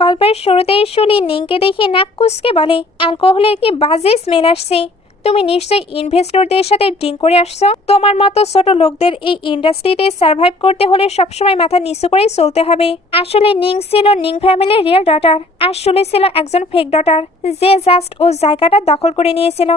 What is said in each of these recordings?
গল্পের শুরুতেই শুলি নিংকে দেখে নাক কুচকে বলে, অ্যালকোহলের কি বাজে স্মেল আসছে। তুমি নিশ্চয়ই ইনভেস্টরদের সাথে ড্রিঙ্ক করে আসছো। তোমার মতো ছোট লোকদের এই ইন্ডাস্ট্রিতে সার্ভাইভ করতে হলে সবসময় মাথা নিচু করেই চলতে হবে। আসলে নিং ছিল নিং ফ্যামিলির রিয়েল ডটার, আর শুলি ছিল একজন ফেক ডটার, যে জাস্ট ও জায়গাটা দখল করে নিয়েছিল।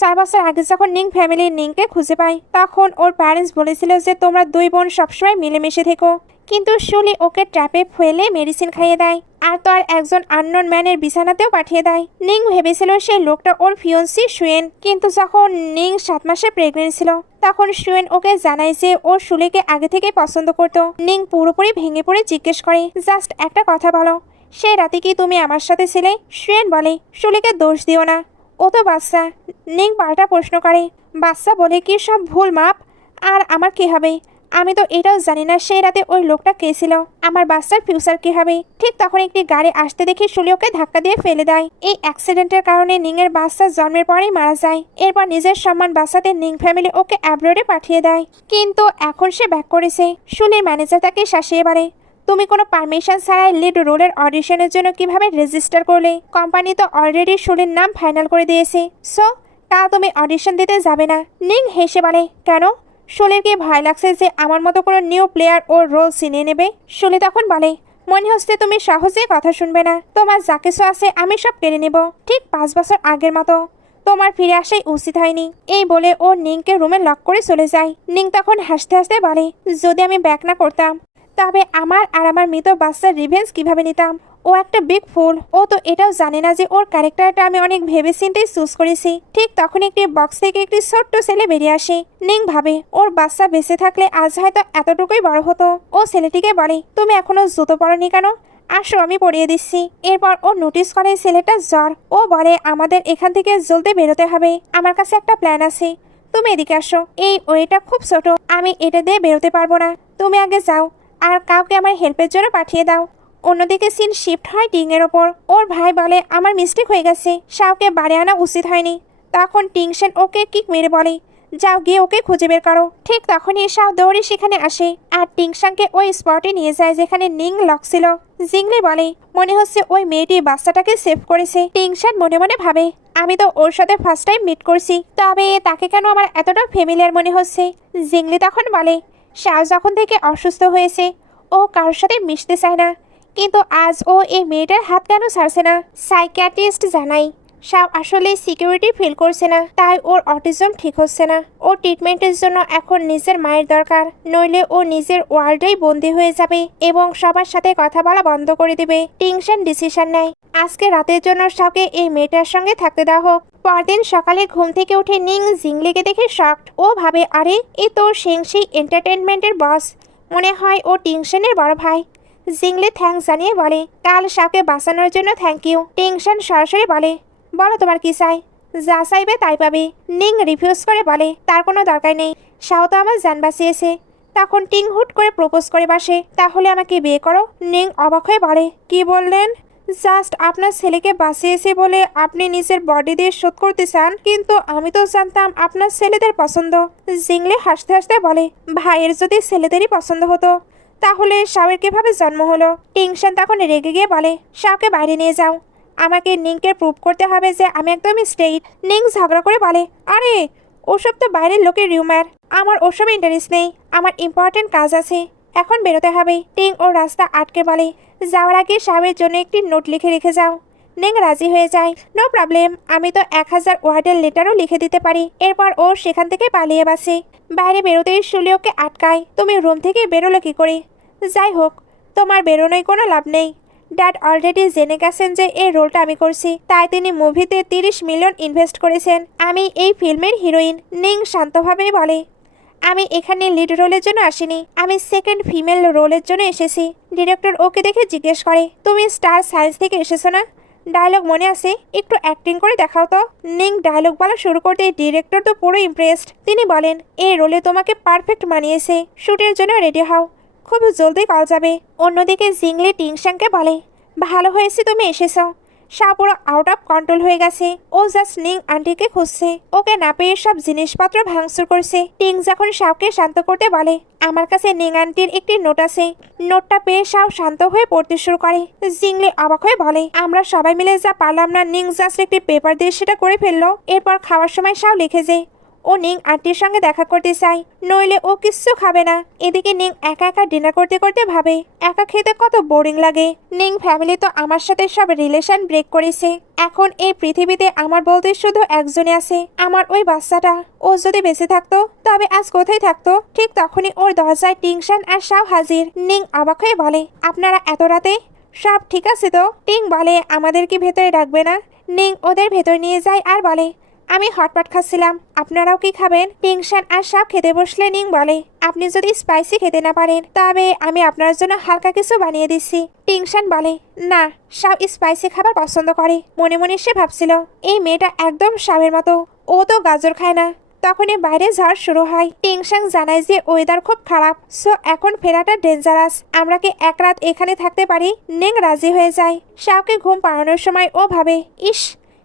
6 বছর আগে যখন নিং ফ্যামিলি নিংকে খুঁজে পায়, তখন ওর প্যারেন্টস বলেছিল যে তোমরা দুই বোন সবসময় মিলেমিশে থেকো। কিন্তু শুলি ওকে ট্র্যাপে ফেলে মেডিসিন খাইয়ে দেয়, আর তার একজন আননোন ম্যানের বিছানাতেও পাঠিয়ে দেয়। নিং ভেবেছিল সেই লোকটা ওর ফিয়ন্সি সুয়েন, কিন্তু যখন নিং 7 মাসে প্রেগনেন্ট ছিল, তখন সুয়েন ওকে জানায় যে ও শুলিকে আগে থেকে পছন্দ করত। নিং পুরোপুরি ভেঙে পড়ে জিজ্ঞেস করে, জাস্ট একটা কথা বলো, সেই রাতে কি তুমি আমার সাথে ছিলে? সুয়েন বলে, শুলিকে দোষ দিও না, ও তো বাচ্চা। নিং পাল্টা প্রশ্ন করে, বাচ্চা বলে কি সব ভুল মাপ? আর আমার কি হবে? আমি তো এটাও জানি না সেই রাতে ওই লোকটা কে ছিল। আমার বাচ্চার ফিউচার কি হবে? ঠিক তখন একটি গাড়ি আসতে দেখে শুলি ওকে ধাক্কা দিয়ে ফেলে দেয়। এই অ্যাক্সিডেন্টের কারণে নিংয়ের বাচ্চা জন্মের পরেই মারা যায়। এরপর নিজের সম্মান বাঁচাতে নিং ফ্যামিলি ওকে অ্যাব্রোডে পাঠিয়ে দেয়। কিন্তু এখন সে ব্যাক করেছে। শুলির ম্যানেজার তাকে শাসিয়ে বলে, তুমি কোনো পারমিশন ছাড়াই লিড রোলের অডিশনের জন্য কিভাবে রেজিস্টার করলে? কোম্পানি তো অলরেডি শুলির নাম ফাইনাল করে দিয়েছে, সো তা তুমি অডিশন দিতে যাবে না। নিং হেসে বলে, কেন? শুলির কি ভয় লাগছে যে আমার মতো কোনো নিউ প্লেয়ার ওর রোল চিনে নেবে? শুলি তখন বলে, মনে হচ্ছে তুমি সহজে কথা শুনবে না। তোমার যা কিছু আছে আমি সব কেড়ে নেব, ঠিক 5 বছর আগের মতো। তোমার ফিরে আসাই উচিত হয়নি। এই বলে ও নিংকে রুমে লক করে চলে যায়। নিং তখন হাসতে হাসতে বলে, যদি আমি ব্যাক না করতাম, তবে আমার আর আমার মৃত বাচ্চার রিভেঞ্জ কিভাবে নিতাম? ও একটা বিগ ফুল। ও তো এটাও জানে না যে ওর ক্যারেক্টারটা আমি অনেক ভেবেচিন্তেই চুজ করেছি। ঠিক তখন একটি বক্স থেকে একটি ছোট্ট ছেলে বেরিয়ে আসে। নিং ভাবে, ওর বাচ্চা বেঁচে থাকলে আজ হয়তো এতটুকুই বড় হতো। ও ছেলেটিকে বলে, তুমি এখনো জুতো পরনি কেন? আসো আমি পরিয়ে দিচ্ছি। এরপর ও নোটিস করে ছেলেটা জ্বর। ও বলে, আমাদের এখান থেকে জলদি বেরোতে হবে, আমার কাছে একটা প্ল্যান আছে। তুমি এদিকে আসো। এই ওয়েটা খুব ছোট, আমি এটা দিয়ে বেরোতে পারবো না। তুমি আগে যাও আর কাউকে আমার হেল্পের জন্য পাঠিয়ে দাও। অন্যদিকে সিন শিফট হয় টিং এর ওপর। ওর ভাই বলে, আমার মিস্টেক হয়ে গেছে, শাওকে বাড়ি আনা উচিত হয়নি। তখন টিংশেন ওকে কিক মেরে বলে, যাও গিয়ে ওকে খুঁজে বের করো। ঠিক তখনই শাও দৌড়ে সেখানে আসে আর টিংশানকে ওই স্পটে নিয়ে যায় যেখানে নিং লক ছিল। জিংলি বলে, মনে হচ্ছে ওই মেয়েটি বাচ্চাটাকে সেভ করেছে। টিংশান মনে মনে ভাবে, আমি তো ওর সাথে ফার্স্ট টাইম মিট করছি, তবে তাকে কেন আমার এতটা ফ্যামিলিয়ার মনে হচ্ছে। জিংলি তখন বলে, শাও যখন থেকে অসুস্থ হয়েছে ও কারোর সাথে মিশতে চায় না, কিন্তু আজ ও এই মেয়েটার হাত কেন ছাড়ছে না? সাইকিয়াট্রিস্ট জানাই, শাও আসলে সিকিউরিটি ফিল করছে না, তাই ওর অটিজম ঠিক হচ্ছে না। ওর ট্রিটমেন্টের জন্য এখন নিজের মায়ের দরকার, নইলে ও নিজের ওয়ার্ল্ডেই বন্দী হয়ে যাবে এবং সবার সাথে কথা বলা বন্ধ করে দেবে। টিংশন ডিসিশন নেয়, আজকে রাতের জন্য শাওকে এই মেয়েটার সঙ্গে থাকতে দেওয়া হোক। পরদিন সকালে ঘুম থেকে উঠে নিং জিংলিকে দেখে শকড। ও ভাবে, আরে এ তো সেই এন্টারটেনমেন্টের বস, মনে হয় ও টিংশনের বড় ভাই। জিংলি থ্যাঙ্কস জানিয়ে বলে, কাল শাওকে বাঁচানোর জন্য থ্যাংক ইউ। টিংশন সরাসরি বলে, বলো তোমার কি চাই? যা চাইবে তাই পাবে। নিং রিফিউজ করে বলে, তার কোনো দরকার নেই, শাও তো আমার জান বাঁচিয়েছে। তখন টিং হুট করে প্রপোজ করে বসে, তাহলে আমাকে বিয়ে করো। নিং অবাক হয়ে বলে, কি বললেন? জাস্ট আপনার ছেলেকে বাঁচিয়েছে বলে আপনি নিজের বডি দিয়ে শোধ করতে চান? কিন্তু আমি তো জানতাম আপনার ছেলেদের পছন্দ। জিংলি হাসতে হাসতে বলে, ভাইয়ের যদি ছেলেদেরই পছন্দ হতো তাহলে শাওয়ের কিভাবে জন্ম হলো? টিংশন তখন রেগে গিয়ে বলে, শাওকে বাইরে নিয়ে যাও, আমাকে নিংকে প্রুভ করতে হবে যে আমি একদমই স্ট্রেইট। নিং ঝগড়া করে বলে, আরে ওসব তো বাইরের লোকের রিউমার, আমার ওসব ইন্টারেস্ট নেই, আমার ইম্পর্টেন্ট কাজ আছে, এখন বেরোতে হবে। টিং ও রাস্তা আটকে বলে, যাওয়ার আগে শাওয়ের জন্য একটি নোট লিখে রেখে যাও। নিং রাজি হয়ে যায়, নো প্রবলেম, আমি তো 1000 ওয়ার্ডের লেটারও লিখে দিতে পারি। এরপর ও সেখান থেকে পালিয়ে বাসে। বাইরে বেরোতেই শুলি ওকে আটকায়, তুমি রুম থেকে বেরোলো কি করে? যাই হোক, তোমার বেরোনোয় কোনো লাভ নেই। ড্যাড অলরেডি জেনে গেছেন যে এই রোলটা আমি করছি, তাই তিনি মুভিতে 30 মিলিয়ন ইনভেস্ট করেছেন। আমি এই ফিল্মের হিরোইন। নিং শান্তভাবেই বলে, আমি এখানে লিড রোলের জন্য আসিনি, আমি সেকেন্ড ফিমেল রোলের জন্য এসেছি। ডিরেক্টর ওকে দেখে জিজ্ঞেস করে, তুমি স্টার সায়েন্স থেকে এসেছো না? ডায়লগ মনে আছে? একটু অ্যাক্টিং করে দেখাও তো। নিং ডায়লগ বলা শুরু করতে ডিরেক্টর তো পুরো ইমপ্রেসড। তিনি বলেন, এই রোলে তোমাকে পারফেক্ট মানিয়েছে, শুটের জন্য রেডি হও, খুব জলদি কল যাবে। অন্যদিকে জিংলি টিংশাংকে বলে, ভালো হয়েছে তুমি এসেছো, শাও পুরো আউট অফ কন্ট্রোল হয়ে গেছে। ও জাস্ট নিং আন্টিকে খুঁজছে, ওকে না পেয়ে সব জিনিসপত্র ভাঙচুর করছে। টিং যখন শাওকে শান্ত করতে বলে, আমার কাছে নিং আন্টির একটি নোট আছে। নোটটা পেয়ে শাও শান্ত হয়ে পড়তে শুরু করে। জিংলি অবাক হয়ে বলে, আমরা সবাই মিলে যা পারলাম না, নিং জাস্ট একটি পেপার দিয়ে সেটা করে ফেললো। এরপর খাওয়ার সময় শাও লিখেছে ও নিং আন্টির সঙ্গে দেখা করতে চায়, নইলে ও কিচ্ছু খাবে না। এদিকে নিং একা একা ডিনার করতে করতে ভাবে, একা খেতে কত বোরিং লাগে। নিং ফ্যামিলি তো আমার সাথে সব রিলেশন ব্রেক করেছে। এখন এই পৃথিবীতে আমার বলতে শুধু একজনই আছে, আমার ওই বাচ্চাটা। ও যদি বেঁচে থাকতো তবে আজ কোথায় থাকতো। ঠিক তখনই ওর দরজায় টিংশান আর শাও হাজির। নিং অবাক হয়ে বলে, আপনারা এত রাতে? সব ঠিক আছে তো? টিং বলে, আমাদের কি ভেতরে ডাকবে না? নিং ওদের ভেতর নিয়ে যায় আর বলে, আমি হটপট খাচ্ছিলাম, আপনারাও কি খাবেন? টিংশান আর শাও খেতে বসলে নিং বলে, আপনি যদি স্পাইসি খেতে না পারেন তবে আমি আপনার জন্য হালকা কিছু বানিয়ে দিচ্ছি। টিংশান বলে, না, শাও স্পাইসি খাবার পছন্দ করে। মনে মনে সে ভাবছিল, এই মেয়েটা একদম শাওয়ের মতো, ও তো গাজর খায় না। তখনই বাইরে ঝড় শুরু হয়। টিংশান জানায় যে ওয়েদার খুব খারাপ, সো এখন ফেরাটা ডেঞ্জারাস। আমরা কি এক রাত এখানে থাকতে পারি? নিং রাজি হয়ে যায়। শাওকে ঘুম পাড়ানোর সময় ও ভাবে, ইস,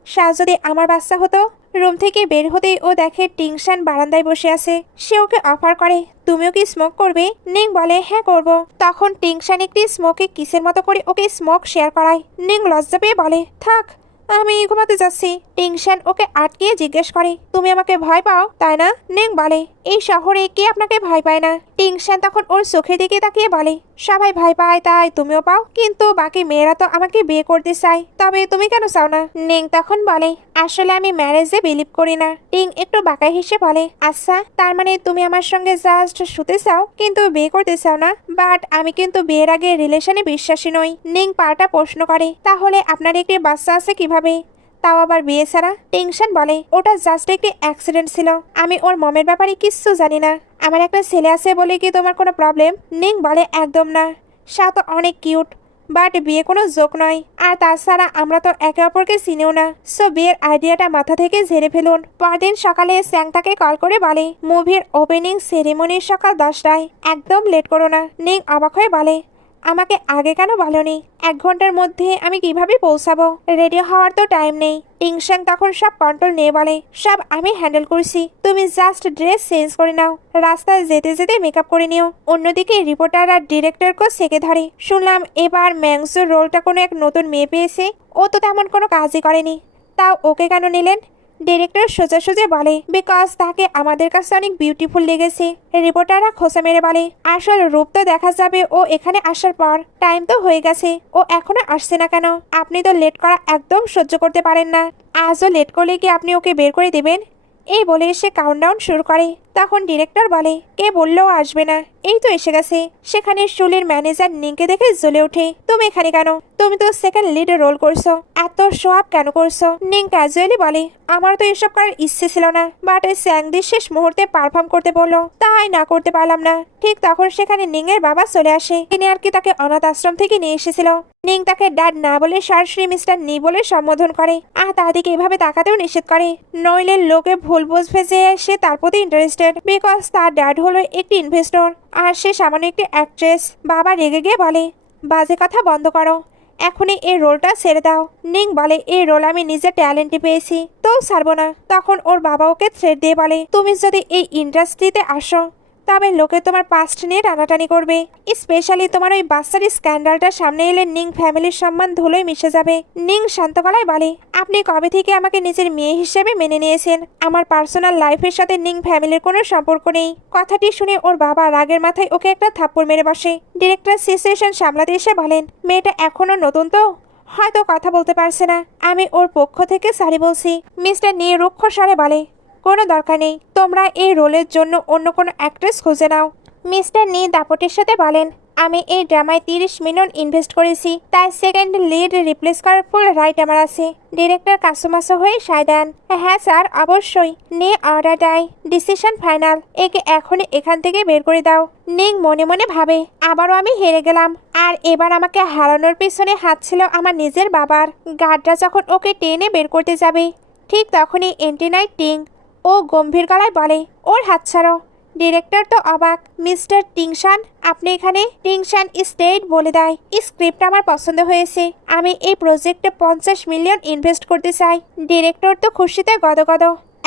শাও যদি আমার বাচ্চা হতো। রুম থেকে বের হতেই ও দেখে টিংশান বারান্দায় বসে আছে। সে ওকে অফার করে, তুমিও কি স্মোক করবে? নিং বলে, হ্যাঁ করব। তখন টিংশান একটি স্মোকে কিসের মতো করে ওকে স্মোক শেয়ার করায়। নিং লজ্জা পেয়ে বলে, থাক, আমি ঘুমাতে যাচ্ছি। টিংশান ওকে আটকিয়ে জিজ্ঞেস করে, তুমি আমাকে ভয় পাও তাই না? নিং বলে, এই শহরে কে আপনাকে ভয় পায় না? টিংশান তখন ওর চোখের দিকে তাকিয়ে বলে, সবাই ভয় পায় তাই তুমিও পাও, কিন্তু বাকি মেয়েরা তো আমাকে বিয়ে করতে চায়, তবে তুমি কেন চাও না? নিং তখন বলে, আসলে আমি ম্যারেজে বিলিভ করি না। টিং একটু বাঁকা হেসে বলে, আচ্ছা, তার মানে তুমি আমার সঙ্গে জাস্ট শুতে চাও, কিন্তু বিয়ে করতে চাও না? বাট আমি কিন্তু বিয়ের আগে রিলেশনে বিশ্বাসী নই। নিং পাল্টা প্রশ্ন করে, তাহলে আপনার একটি বাচ্চা আছে কিভাবে, তাও আবার বিয়ে ছাড়া? টিংশান বলে, ওটা জাস্ট একটি অ্যাক্সিডেন্ট ছিল, আমি ওর মমের ব্যাপারে কিচ্ছু জানি না। আমার একটা ছেলে আছে বলে কি তোমার কোনো প্রবলেম? নিং বলে, একদম না, শাও তো অনেক কিউট, বাট বিয়ে কোনো জোক নয়। আর তাছাড়া আমরা তো একে অপরকে চিনিও না, সো বিয়ের আইডিয়াটা মাথা থেকে ঝেড়ে ফেলুন। পরদিন সকালে স্যাং তাকে কল করে বলে, মুভির ওপেনিং সেরিমনির সকাল 10টায়, একদম লেট করো না। নিং অবাক হয়ে বলে, আমাকে আগে কেন বলনি? 1 ঘন্টার মধ্যে আমি কিভাবে পৌঁছাবো? রেডি হওয়ার তো টাইম নেই। টিংশান তখন সব কন্ট্রোল নিয়ে বলে, সব আমি হ্যান্ডেল করছি, তুমি জাস্ট ড্রেস চেঞ্জ করে নাও, রাস্তায় যেতে যেতে মেকআপ করে নিও। অন্যদিকে রিপোর্টার আর ডিরেক্টরকে সেকে ধরে, শুনলাম এবার ম্যাংসোর রোলটা কোনো এক নতুন মেয়ে পেয়েছে, ও তো তেমন কোনো কাজই করেনি, তাও ওকে কেন নিলেন? ডিরেক্টর সোজা সোজা বলে, বিকজ তাকে আমাদের কাছে অনেক বিউটিফুল লেগেছে। রিপোর্টাররা খোঁচা মেরে বলে, আসল রূপ তো দেখা যাবে ও এখানে আসার পর, টাইম তো হয়ে গেছে, ও এখনো আসছে না কেন? আপনি তো লেট করা একদম সহ্য করতে পারেন না, আজও লেট করলে কি আপনি ওকে বের করে দেবেন? এই বলে সে কাউন্টডাউন শুরু করে। তখন ডিরেক্টর বলে, কে বললেও আসবে না, এই তো এসে গেছে। সেখানে শুলির ম্যানেজার নিংকে দেখে জ্বলে ওঠে, তুমি এখানে কেন? তুমি তো সেকেন্ড লিড রোল করছো, এত শো আপ কেন করছো? নিং ক্যাজুয়ালি বলে, আমার তো এসব করার ইচ্ছে ছিল না, বাট স্যাংদি শেষ মুহূর্তে পারফর্ম করতে বললো, তাই না করতে পারলাম না। ঠিক তখন সেখানে নিং এর বাবা চলে আসে, তিনি আর কি তাকে অনাথ আশ্রম থেকে নিয়ে এসেছিল। নিং তাকে ড্যাড না বলে সরাসরি মিস্টার নি বলে সম্বোধন করে, আর তাদেরকে এভাবে তাকাতেও নিষেধ করে, নইলে লোকে ভুল বুঝবে যে সে তার প্রতি ইন্টারেস্টেড, বিকজ তার ড্যাড হলো একটি ইনভেস্টর আর সে সামান্য একটি অ্যাক্ট্রেস। বাবা রেগে গিয়ে বলে, বাজে কথা বন্ধ করো, এখনই এই রোলটা ছেড়ে দাও। নিং বলে, এই রোল আমি নিজের ট্যালেন্টে পেয়েছি, তো ছাড়বো না। তখন ওর বাবা ওকে থ্রেট দিয়ে বলে, তুমি যদি এই ইন্ডাস্ট্রিতে আসো তবে লোকে তোমার পাস্ট নিয়ে টানাটানি করবে, স্পেশালি তোমার ওই বাচ্চার স্ক্যান্ডালটা সামনে এলে নিং ফ্যামিলির সম্মান ধুলোয় মিশে যাবে। নিং শান্ত গলায় বলে, আপনি কবে থেকে আমাকে নিজের মেয়ে হিসেবে মেনে নিয়েছেন? আমার পার্সোনাল লাইফের সাথে নিং ফ্যামিলির কোনো সম্পর্ক নেই। কথাটি শুনে ওর বাবা রাগের মাথায় ওকে একটা থাপ্পড় মেরে বসে। ডিরেক্টর সিচুয়েশন সামলাতে এসে বলেন, মেয়েটা এখনো নতুন তো হয়তো কথা বলতে পারছে না, আমি ওর পক্ষ থেকে সরি বলছি। মিস্টার নি রুক্ষ স্বরে বলে, কোনো দরকার নেই, তোমরা এই রোলের জন্য অন্য কোনো অ্যাক্ট্রেস খুঁজে নাও। মিস্টার নি দাপটের সাথে বলেন, আমি এই ড্রামায় 30 মিলিয়ন ইনভেস্ট করেছি, তাই সেকেন্ড লিড রিপ্লেস করার ফুল রাইট আমার আছে। ডিরেক্টর কাসুমাসো হয়ে সায় দেন, হ্যাঁ স্যার অবশ্যই। নি অর্ডার দেয়, ডিসিশন ফাইনাল, একে এখনই এখান থেকে বের করে দাও। নিং মনে মনে ভাবে, আবারও আমি হেরে গেলাম, আর এবার আমাকে হারানোর পিছনে হাত ছিল আমার নিজের বাবার। গার্ডরা যখন ওকে টেনে বের করতে যাবে ঠিক তখনই এন্টিনাইট টিং ও গম্ভীর গলায় বলে, ওর হাত ছাড়ো। ডিরেক্টর তো অবাক। মিস্টার টিংশান, আপনি এখানে? টিংশান স্টেট বলে দেয়, স্ক্রিপ্ট আমার পছন্দ হয়েছে, আমি এই প্রজেক্টে 50 মিলিয়ন ইনভেস্ট করতে চাই। ডিরেক্টর তো খুশিতে গদগদ।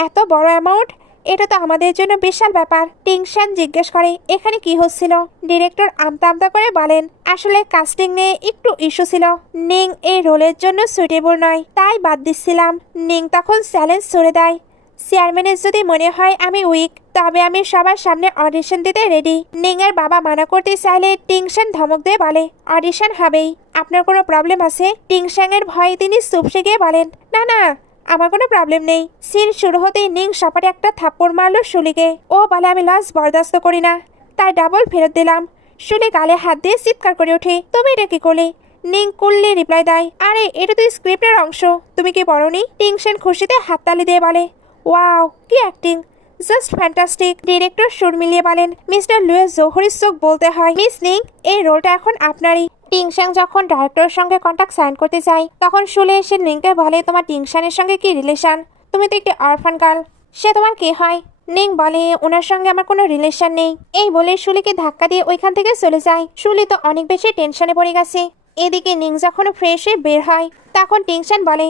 এত বড় অ্যামাউন্ট, এটা তো আমাদের জন্য বিশাল ব্যাপার। টিংশান জিজ্ঞেস করে, এখানে কি হচ্ছিল? ডিরেক্টর আমতা আমতা করে বলেন, আসলে কাস্টিং নিয়ে একটু ইস্যু ছিল। নিং এই রোলের জন্য সুইটেবল নয়, তাই বাদ দিচ্ছিলাম। নিং তখন চ্যালেঞ্জ ছুড়ে দেয়, চেয়ারম্যানের যদি মনে হয় আমি উইক, তবে আমি সবার সামনে অডিশন দিতে রেডি। নিং এর বাবা মানা করতে চাইলে টিংশান ধমক দিয়ে বলে, অডিশন হবেই, আপনার কোনো প্রবলেম আছে? টিংশাং এর ভয়ে তিনি চুপসে গিয়ে বলেন, না না, আমার কোনো প্রবলেম নেই। সিন শুরু হতেই নিং সপাটে একটা থাপ্পড় মারলো শুলিকে। ও বলে, আমি লস বরদাস্ত করি না, তাই ডাবল ফেরত দিলাম। শুলি গালে হাত দিয়ে চিৎকার করে ওঠে, তুমি এটা কি করলে? নিং কুললি রিপ্লাই দেয়, আরে এটা তো স্ক্রিপ্টের অংশ, তুমি কি পড়োনি? টিংশান খুশিতে হাততালি দিয়ে বলে, ওয়াও, কি অ্যাক্টিং, জাস্ট ফ্যান্টাস্টিক। ডিরেক্টর সুর মিলিয়ে বলেন, মিস্টার লুয়েস জোহরির চোখ বলতে হয়, মিস নিং এই রোলটা এখন আপনারই। টিংশাং যখন ডাইরেক্টরের সঙ্গে কন্ট্যাক্ট সাইন করতে চাই, তখন শুলে এসে নিংকে বলে, তোমার টিংশানের সঙ্গে কি রিলেশন? তুমি তো একটি অরফান গার্ল, সে তোমার কে হয়? নিং বলে, ওনার সঙ্গে আমার কোনো রিলেশন নেই। এই বলে শুলিকে ধাক্কা দিয়ে ওইখান থেকে চলে যায়। শুলি তো অনেক বেশি টেনশনে পড়ে গেছে। এদিকে নিং যখন ফ্রেশ হয়ে বের হয়, তখন টিংশান বলে,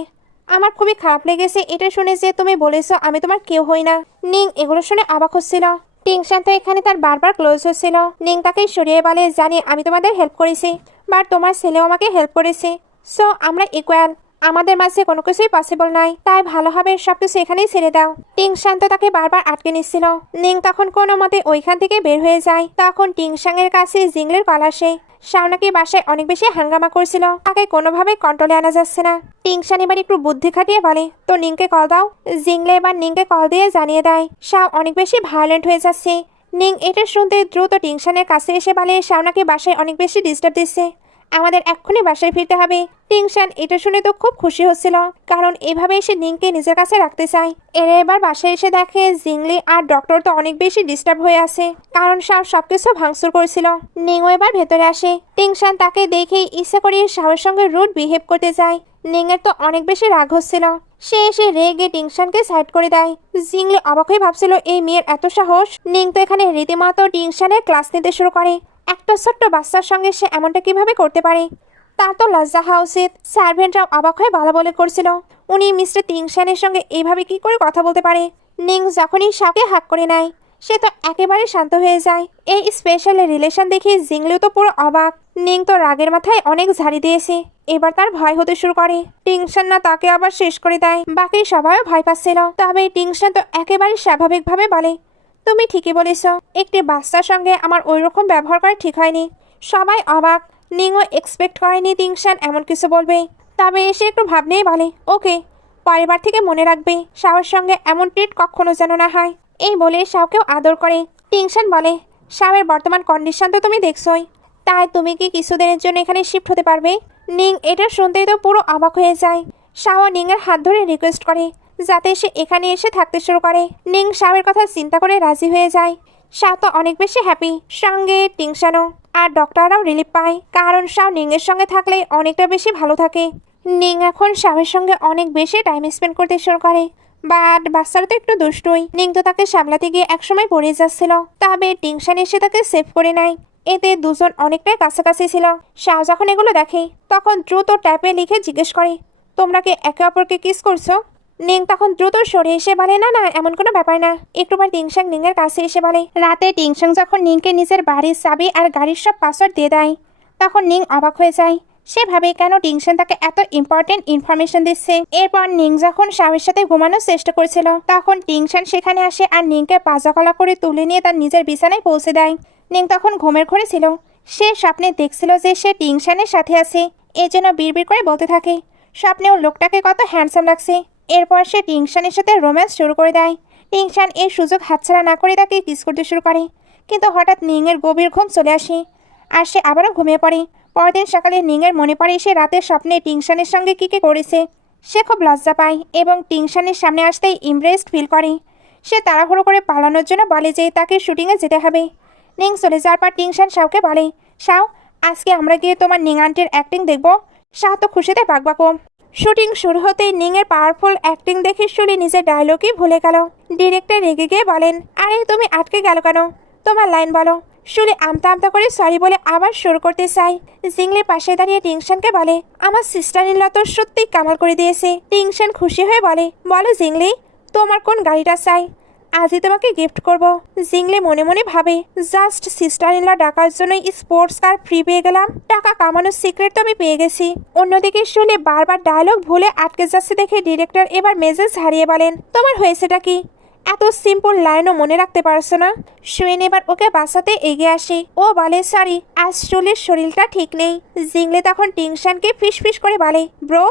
আমার খুবই খারাপ লেগেছে এটা শুনে যে তুমি বলেছো আমি তোমার কেউ হই না। নিং এগুলো শুনে অবাক হচ্ছিল। টিংশান তো এখানে তার বারবার ক্লোজ হচ্ছিল। নিং তাকে সরিয়ে বলে, জানি আমি তোমাদের হেল্প করেছি, বাট তোমার ছেলেও আমাকে হেল্প করেছে, সো আমরা ইকুয়াল, আমাদের মাঝে কোনো কিছুই পসিবল নয়, তাই ভালো হবে সবকিছু এখানেই ছেড়ে দাও। টিংশান তো তাকে বারবার আটকে নিচ্ছিল। নিং তখন কোনো মতে ওইখান থেকে বের হয়ে যায়। তখন টিংশাং এর কাছে জিংলের কল আসে। শাওনাকি বাসায় অনেক বেশি হাঙ্গামা করছিল, তাকে কোনোভাবে কন্ট্রোলে আনা যাচ্ছে না। টিংশান এবার একটু বুদ্ধি খাটিয়ে বলে, তো নিংকে কল দাও। জিংলে এবার নিংকে কল দিয়ে জানিয়ে দেয় শাও অনেক বেশি ভায়োলেন্ট হয়ে যাচ্ছে। নিং এটা শুনতে দ্রুত টিংশানের কাছে এসে বলে, শাওনাকি বাসায় অনেক বেশি ডিস্টার্ব দিচ্ছে, আমাদের এক্ষুনি বাসায় ফিরতে হবে। টিংশান এটা শুনে তো খুব খুশি হচ্ছিল, কারণ এভাবে সে নিংকে নিজের কাছে রাখতে চায়। এরা এবার বাসায় এসে দেখে জিংলি আর ডক্টর তো অনেক বেশি ডিস্টার্ব হয়ে আছে, কারণ শাও সবকিছু ভাঙচুর করেছিল। নিংও এবার ভেতরে আসে। টিংশান তাকে দেখেই ইচ্ছা করে শাওয়ের সঙ্গে রুড বিহেভ করতে যায়। নিংয়ের তো অনেক বেশি রাগ হচ্ছিল, সে এসে রেগে টিংশানকে সাইড করে দেয়। জিংলি অবাক হয়ে ভাবছিল এই মেয়ের এত সাহস। নিং তো এখানে রীতিমতো টিংশানের ক্লাস নিতে শুরু করে। একটা ছোট্ট বাচ্চার সঙ্গে সে এমনটা কিভাবে করতে পারে, তার তো লজ্জা হওয়া উচিত। সার্ভেন্টরাও অবাক হয়ে বলা বলে করছিল, উনি মিস্টার টিংশানের সঙ্গে এইভাবে কি করে কথা বলতে পারে। নিং যখনই শাওকে হাক করে নেয়, সে তো একেবারে শান্ত হয়ে যায়। এই স্পেশাল রিলেশন দেখে জিংলিও তো পুরো অবাক। নিং তো রাগের মাথায় অনেক ঝাড়ি দিয়েছে, এবার তার ভয় হতে শুরু করে। টিংশান না তাকে আবার শেষ করে দেয়। বাকি সবাইও ভয় পাচ্ছিল, তবে টিংশান তো একেবারে স্বাভাবিকভাবে বলে, তুমি ঠিকই বলেছ, একটি বাচ্চার সঙ্গে আমার ওই রকম ব্যবহার করা ঠিক হয়নি। সবাই অবাক। নিংও এক্সপেক্ট করেনি টিংশান এমন কিছু বলবে, তবে এসে একটু ভাবনেই বলে, ওকে, পরেরবার থেকে মনে রাখবে শাওর সঙ্গে এমন ট্রিট কখনো যেন না হয়। এই বলে শাওকেও আদর করে। টিংশান বলে, শাওয়ের বর্তমান কন্ডিশন তো তুমি দেখছোই, তাই তুমি কি কিছুদিনের জন্য এখানে শিফট হতে পারবে? নিং এটা শুনতেই তো পুরো অবাক হয়ে যায়। শাও নিংয়ের হাত ধরে রিকোয়েস্ট করে যাতে সে এখানে এসে থাকতে শুরু করে। নিং শাওয়ের কথা চিন্তা করে রাজি হয়ে যায়। শাও তো অনেক বেশি হ্যাপি, সঙ্গে টিংশানও। আর ডক্টররাও রিলিফ পায়, কারণ শাও নিংয়ের সঙ্গে থাকলে অনেকটা বেশি ভালো থাকে। নিং এখন শাওয়ের সঙ্গে অনেক বেশি টাইম স্পেন্ড করতে শুরু করে, বাট বাচ্চারা তো একটু দুষ্টুই। নিং তো তাকে সামলাতে গিয়ে একসময় পড়ে যাচ্ছিল, তবে টিংশান এসে তাকে সেভ করে নেয়। এতে দুজন অনেকটাই কাছাকাছি ছিল। শাও যখন এগুলো দেখে, তখন দ্রুত ট্যাপে লিখে জিজ্ঞেস করে, তোমরা কি একে অপরকে কিস করছো? নিং তখন দ্রুত সরে এসে বলে, না না, এমন কোনো ব্যাপার না। একটুবার টিংশাং নিংয়ের কাছে এসে বলে। রাতে টিংশাং যখন নিংকে নিজের বাড়ির চাবি আর গাড়ির সব পাসওয়ার্ড দিয়ে দেয়, তখন নিং অবাক হয়ে যায়। সে ভাবে কেন টিংশান তাকে এত ইম্পর্টেন্ট ইনফরমেশন দিচ্ছে। এরপর নিং যখন শাওয়ের সাথে ঘুমানোর চেষ্টা করছিল, তখন টিংশান সেখানে আসে আর নিংকে পাজাকলা করে তুলে নিয়ে তার নিজের বিছানায় পৌঁছে দেয়। নিং তখন ঘুমের ঘরে ছিল। সে স্বপ্নে দেখছিল যে সে টিংশানের সাথে আছে, এই জন্য বিড়বিড় করে বলতে থাকে স্বপ্নেও লোকটাকে কত হ্যান্ডসাম লাগছে। এরপর সে টিংশানের সাথে রোম্যান্স শুরু করে দেয়। টিংশান এই সুযোগ হাতছাড়া না করে তাকে কিস করতে শুরু করে, কিন্তু হঠাৎ নিংয়ের গভীর ঘুম চলে আসে আর সে আবারও ঘুমিয়ে পড়ে। পরদিন সকালে নিংয়ের মনে পড়ে সে রাতের স্বপ্নে টিংশানের সঙ্গে কী কী করেছে। সে খুব লজ্জা পায় এবং টিংশানের সামনে আসতেই ইমপ্রেসড ফিল করে। সে তাড়াহুড়ো করে পালানোর জন্য বলে যে তাকে শুটিংয়ে যেতে হবে। নিং চলে যাওয়ার পর টিংশান শাওকে বলে, শাও, আজকে আমরা গিয়ে তোমার নিং আন্টির অ্যাক্টিং দেখব। শাও তো খুশিতে বাকবাকো। শুটিং শুরু হতেই নিংয়ের পাওয়ারফুল অ্যাক্টিং দেখে শুলি নিজের ডায়লগই ভুলে গেল। ডিরেক্টর রেগে গিয়ে বলেন, আরে তুমি আটকে গেল কেন, তোমার লাইন বলো। শুলি আমতা আমতা করে সরি বলে আবার শুরু করতে চাই। জিংলি পাশে দাঁড়িয়ে টিংশানকে বলে, আমার সিস্টার ইন ল তো সত্যি কামাল করে দিয়েছে। টিংশান খুশি হয়ে বলে, বলো জিংলি, তোমার কোন গাড়িটা চাই, আজই তোমাকে গিফট করব। জিংলি মনে মনে ভাবে, জাস্ট সিস্টার ইন ল ডাকার জন্য স্পোর্টস কার ফ্রি পেয়ে গেলাম, টাকা কামানোর সিক্রেট তো আমি পেয়ে গেছি। অন্যদিকে শুলে বারবার ডায়লগ ভুলে আটকে যাচ্ছে দেখে ডিরেক্টর এবার মেজাজ হারিয়ে বলেন, তোমার হয়েছেটা কি, এত সিম্পল লাইনও মনে রাখতে পারছো না। শুয়েন এবার ওকে বাঁচাতে এগিয়ে আসে। ও বলে, সরি, আজ শুলির শরীরটা ঠিক নেই। জিংলি তখন টিংশানকে ফিস করে বলে, ব্রো,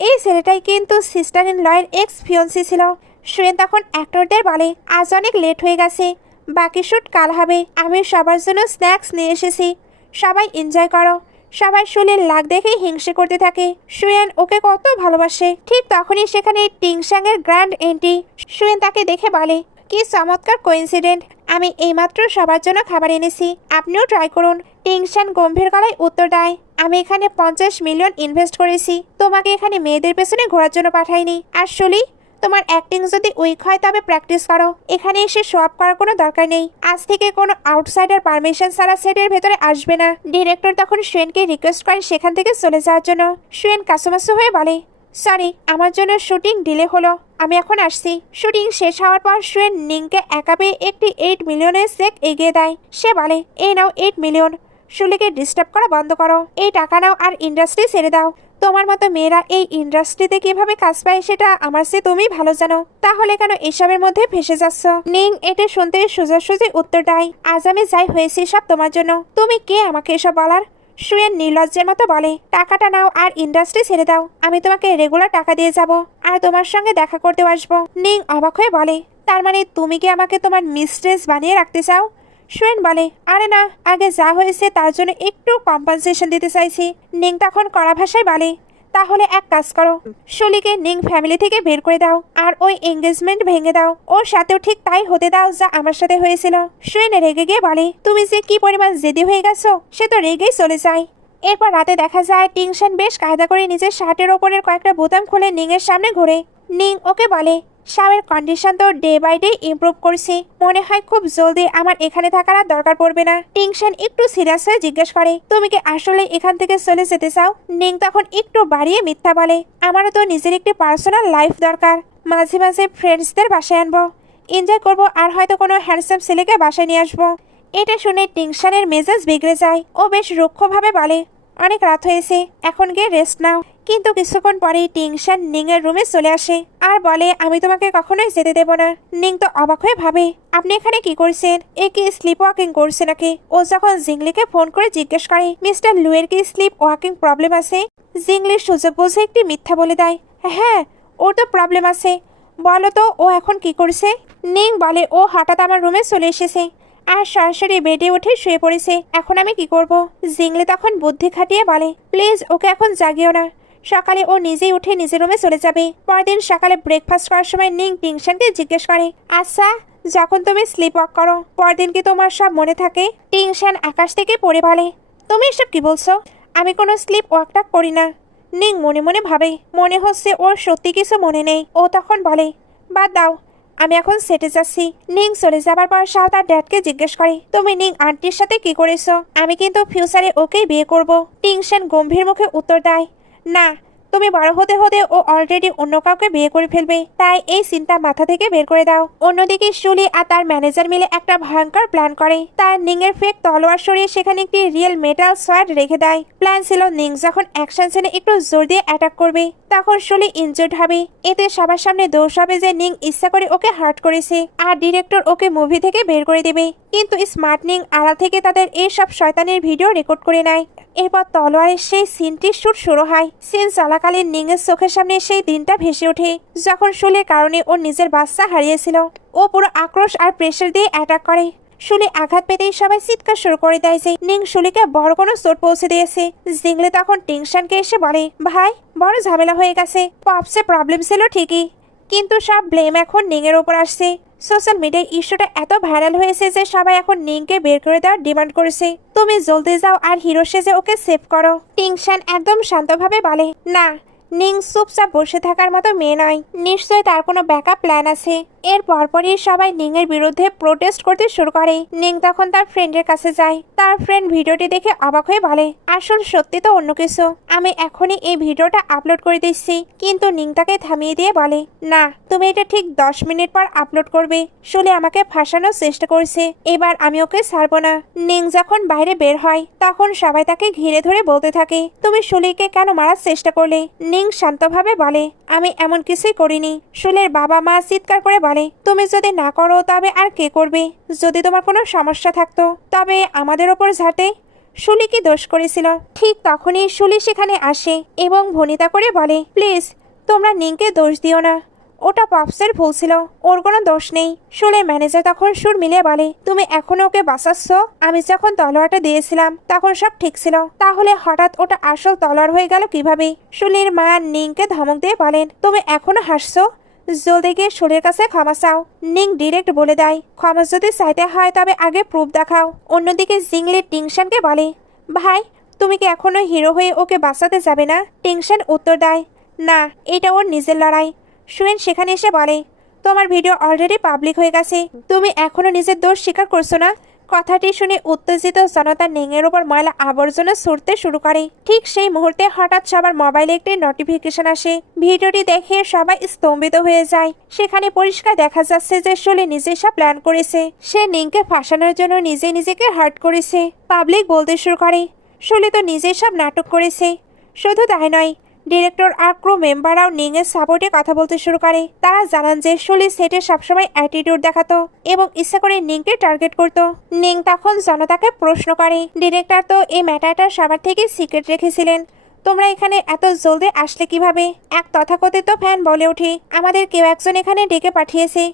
এই ছেলেটাই কিন্তু সিস্টার ইন লয়ের এক্স ফিয়ন্সি ছিল। শুয়েন তখন অ্যাক্টরদের বলে, আজ অনেক লেট হয়ে গেছে, বাকি শ্যুট কাল হবে। আমি সবার জন্য স্ন্যাক্স নিয়ে এসেছি, সবাই এনজয় করো। সবাই শুলির লাগ দেখে হিংসে করতে থাকে, শুয়েন ওকে কত ভালোবাসে। ঠিক তখনই সেখানে টিংশাংয়ের গ্র্যান্ড এন্ট্রি। শুয়েন তাকে দেখে বলে, কি চমৎকার কোইন্সিডেন্ট, আমি এইমাত্র সবার জন্য খাবার এনেছি, আপনিও ট্রাই করুন। টিংশান গম্ভীর গলায় উত্তর দেয়, আমি এখানে 50 মিলিয়ন ইনভেস্ট করেছি, তোমাকে এখানে মেয়েদের পেছনে ঘোরার জন্য পাঠাইনি। আর শুলি, তোমার অ্যাক্টিং যদি উইক হয় তবে প্র্যাকটিস করো, এখানে এসে শো আপ করার কোনো দরকার নেই। আজ থেকে কোনো আউটসাইডার পারমিশন ছাড়া সেটের ভেতরে আসবে না। ডিরেক্টর তখন শুয়েনকে রিকোয়েস্ট করে সেখান থেকে চলে যাওয়ার জন্য। শুয়েন কাসুমাসু হয়ে বলে, সরি, আমার জন্য শুটিং ডিলে হলো, আমি এখন আসছি। শুটিং শেষ হওয়ার পর শুয়েন নিংকে একা পেয়ে একটি 8 মিলিয়নের চেক এগিয়ে দেয়। সে বলে, এই নাও 8 মিলিয়ন, শুলিকে ডিস্টার্ব করা বন্ধ করো, এই টাকা নাও আর ইন্ডাস্ট্রি ছেড়ে দাও। তোমার মতো মেয়েরা এই ইন্ডাস্ট্রিতে কিভাবে কাজ পায় সেটা আমার চেয়ে তুমি ভালো জানো, তাহলে কেন এসবের মধ্যে ফেসে যাচ্ছ? নিং এটা শুনতে সোজাসুজি উত্তর দেয়, আজ আমি যাই হয়েছি সব তোমার জন্য, তুমি কে আমাকে এসব বলার? শুয়েন নির্লজ্জের মতো বলে, টাকাটা নাও আর ইন্ডাস্ট্রি ছেড়ে দাও, আমি তোমাকে রেগুলার টাকা দিয়ে যাব আর তোমার সঙ্গে দেখা করতে আসবো। নিং অবাক হয়ে বলে, তার মানে তুমি কি আমাকে তোমার মিস্ট্রেস বানিয়ে রাখতে চাও? শুয়েন বলে, আরে না, আগে যা হয়েছে তার জন্য একটু কম্পেনসেশন দিতে চাইছি। নিং তখন কড়া ভাষায় বলে, তাহলে এক কাজ করো, শুলিকে নিং ফ্যামিলি থেকে বের করে দাও আর ওই এঙ্গেজমেন্ট ভেঙে দাও, ওর সাথেও ঠিক তাই হতে দাও যা আমার সাথে হয়েছিল। শুয়েন রেগে গিয়ে বলে, তুমি যে কি পরিমাণ জেদি হয়ে গেছো সে তো রেগেই চলে যায়। এরপর রাতে দেখা যায় টিংশান বেশ কায়দা করে নিজের শার্টের ওপরের কয়েকটা বোতাম খুলে নিংয়ের সামনে ঘোরে। নিং ওকে বলে, শাওয়ের কন্ডিশন তো ডে বাই ডে ইমপ্রুভ করছে, মনে হয় খুব জলদি আমার এখানে থাকার আর দরকার পড়বে না। টিংশান একটু সিরিয়াস হয়ে জিজ্ঞেস করে, তুমি কি আসলে এখান থেকে চলে যেতে চাও? নিং তখন একটু বাড়িয়ে মিথ্যা বলে, আমারও তো নিজের একটি পার্সোনাল লাইফ দরকার, মাঝে মাঝে ফ্রেন্ডসদের বাসায় আনবো, এনজয় করবো আর হয়তো কোনো হ্যান্ডসাম ছেলেকে বাসায় নিয়ে আসবো। এটা শুনে টিংশানের মেজাজ বিগড়ে যায়। ও বেশ রুক্ষভাবে বলে, অনেক রাত হয়েছে, এখন গিয়ে রেস্ট নাও। কিন্তু কিছুক্ষণ পরেই টিংশান নিংয়ের রুমে চলে আসে আর বলে, আমি তোমাকে কখনোই যেতে দেব না। নিং তো অবাক হয়ে ভাবে, আপনি এখানে কি করছেন? এ কি স্লিপ ওয়াকিং করছে নাকি? ও যখন জিংলিকে ফোন করে জিজ্ঞেস করে মিস্টার লুয়ের কি স্লিপ ওয়াকিং প্রবলেম আছে, জিংলির সুযোগ বুঝে একটি মিথ্যা বলে দেয়, হ্যাঁ ওর তো প্রবলেম আছে। বলো তো ও এখন কি করছে? নিং বলে, ও হঠাৎ আমার রুমে চলে এসেছে আর সরাসরি বেডে উঠে শুয়ে পড়েছে, এখন আমি কি করব? জিংলি তখন বুদ্ধি খাটিয়ে বলে, প্লিজ ওকে এখন জাগিও না, সকালে ও নিজেই উঠে নিজের রুমে চলে যাবে। পরদিন সকালে ব্রেকফাস্ট করার সময় নিং টিংশানকে জিজ্ঞেস করে, আচ্ছা যখন তুমি স্লিপ ওয়াক করো পরদিন কি তোমার সব মনে থাকে? টিংশান আকাশ থেকে পড়ে বলে, তুমি এসব কি বলছো, আমি কোনো স্লিপ ওয়াকটা করি না। নিং মনে মনে ভাবে, মনে হচ্ছে ওর সত্যি কিছু মনে নেই। ও তখন বলে, বাদ দাও, আমি এখন সেটে যাচ্ছি। নিং চলে যাবার পর শাও তার ড্যাডকে জিজ্ঞেস করে, তুমি নিং আন্টির সাথে কি করেছো? আমি কিন্তু ফিউচারে ওকেই বিয়ে করব। টিংশান গম্ভীর মুখে উত্তর দেয়, না, তুমি বড় হতে হতে ও অলরেডি অন্য কাউকে বিয়ে করে ফেলবে, তাই এই চিন্তা মাথা থেকে বের করে দাও। অন্যদিকে শুলি আর তার ম্যানেজার মিলে একটা ভয়ঙ্কর প্ল্যান করে। তার নিংয়ের ফেক তলোয়ার সরিয়ে সেখানে একটি রিয়েল মেটাল সোয়ার্ড রেখে দেয়। প্ল্যান ছিল নিং যখন অ্যাকশন সিনে একটু জোর দিয়ে অ্যাটাক করবে তখন শুলি ইনজুর্ড হবে, এতে সবার সামনে দোষ হবে যে নিং ইচ্ছা করে ওকে হার্ট করেছে আর ডিরেক্টর ওকে মুভি থেকে বের করে দেবে। কিন্তু স্মার্ট নিং আড়াল থেকে তাদের এইসব শয়তানের ভিডিও রেকর্ড করে নেয়। এরপর তলোয়ারের সেই সিনটি শুট শুরু হয়। সিন চলাকালীন নিংয়ের চোখের সামনে সেই দিনটা ভেসে ওঠে যখন শুলির কারণে ও নিজের বাচ্চা হারিয়েছিল। ও পুরো আক্রোশ আর প্রেশার দিয়ে অ্যাটাক করে। শুলি আঘাত পেতেই সবাই চিৎকার শুরু করে দেয় যে নিং শুলিকে বড় কোনো চোট পৌঁছে দিয়েছে। জিংলি তখন টিংশানকে এসে বলে, ভাই বড় ঝামেলা হয়ে গেছে, পপসে প্রবলেম ছিল ঠিকই, কিন্তু সব ব্লেম এখন নিংয়ের ওপর আসছে। সোশ্যাল মিডিয়ায় ইস্যুটা এত ভাইরাল হয়েছে যে সবাই এখন নিংকে বের করে দেওয়ার ডিমান্ড করেছে। তুমি জলদি যাও আর হিরো সেজে ওকে সেভ করো। টিংশান একদম শান্তভাবে বলে, না, নিং চুপচাপ বসে থাকার মতো মেয়ে নয়, নিশ্চয়ই তার কোনো ব্যাকআপ প্ল্যান আছে। এর পরপরই সবাই নিংয়ের বিরুদ্ধে প্রোটেস্ট করতে শুরু করে। নিং তখন তার ফ্রেন্ডের কাছে যায়। তার ফ্রেন্ড ভিডিওটি দেখে অবাক হয়ে বলে, আসল সত্যি তো অন্য কিছু, আমি এখনই এই ভিডিওটা আপলোড করে দিচ্ছি। কিন্তু নিং তাকে থামিয়ে দিয়ে বলে, না, তুমি এটা ঠিক 10 মিনিট পর আপলোড করবে। শুলে আমাকে ফাঁসানোর চেষ্টা করছে, এবার আমি ওকে ছাড়বো না। নিং যখন বাইরে বের হয় তখন সবাই তাকে ঘিরে ধরে বলতে থাকে, তুমি শুলিকে কেন মারার চেষ্টা করলে? নিং শান্তভাবে বলে, আমি এমন কিছুই করিনি। শুলের বাবা মা চিৎকার করে বলে, তুমি যদি না করো তবে আর কে করবে? যদি তোমার কোনো সমস্যা থাকতো তবে আমাদের ওপর ঝাঁটে। শুলি কি দোষ করেছিল? ঠিক তখনই শুলি সেখানে আসে এবং ভনিতা করে বলে, প্লিজ তোমরা নিংকে দোষ দিও না, ওটা পপসের ভুল ছিল, ওর কোনো দোষ নেই। শুলের ম্যানেজার তখন সুর মিলিয়ে বলে, তুমি এখনো ওকে বাঁচাচ্ছ? আমি যখন তলোয়ারটা দিয়েছিলাম তখন সব ঠিক ছিল, তাহলে হঠাৎ ওটা আসল তলোয়ার হয়ে গেল কিভাবে? শুলির মা নিংকে ধমক দিয়ে বলেন, তুমি এখনো হাসছো? জলদি গিয়ে শুলের কাছে ক্ষমা চাও। নিং ডিরেক্ট বলে দেয়, ক্ষমা যদি চাইতে হয় তবে আগে প্রুফ দেখাও। অন্যদিকে জিংলি টিংশানকে বলে, ভাই তুমি কি এখনো হিরো হয়ে ওকে বাঁচাতে যাবে না? টিংশান উত্তর দেয়, না, এটা ওর নিজের লড়াই। সুয়েন সেখানে এসে বলে, তোমার ভিডিও অলরেডি পাবলিক হয়ে গেছে, তুমি এখনো নিজের দোষ স্বীকার করছো না? কথাটি শুনে উত্তেজিত জনতা নিংয়ের উপর ময়লা আবর্জনা ছুড়তে শুরু করে। ঠিক সেই মুহূর্তে হঠাৎ সবার মোবাইলে একটি নোটিফিকেশন আসে। ভিডিওটি দেখে সবাই স্তম্ভিত হয়ে যায়। সেখানে পরিষ্কার দেখা যাচ্ছে যে শুলি নিজে সব প্ল্যান করেছে। সে নিংকে ফাঁসানোর জন্য নিজে নিজেকে হার্ট করেছে। পাবলিক বলতে শুরু করে, শুলি তো নিজেই সব নাটক করেছে। শুধু তাই নয়, ডিরেক্টর আর ক্রু মেম্বাররাও নিংয়ের সাপোর্টে কথা বলতে শুরু করে। তারা জানান যে শুলি সেটে সবসময় অ্যাটিটিউড দেখাতো এবং ইচ্ছা করে নিংকে টার্গেট করত। নিং তখন জনতাকে প্রশ্ন করে, ডিরেক্টর তো এই ম্যাটারটা সবার থেকে সিক্রেট রেখেছিলেন, তোমরা এখানে এত জলদি আসলে কিভাবে? এক তথাকথিত ফ্যান বলে ওঠে, আমাদের কেউ একজন এখানে ডেকে পাঠিয়েছে।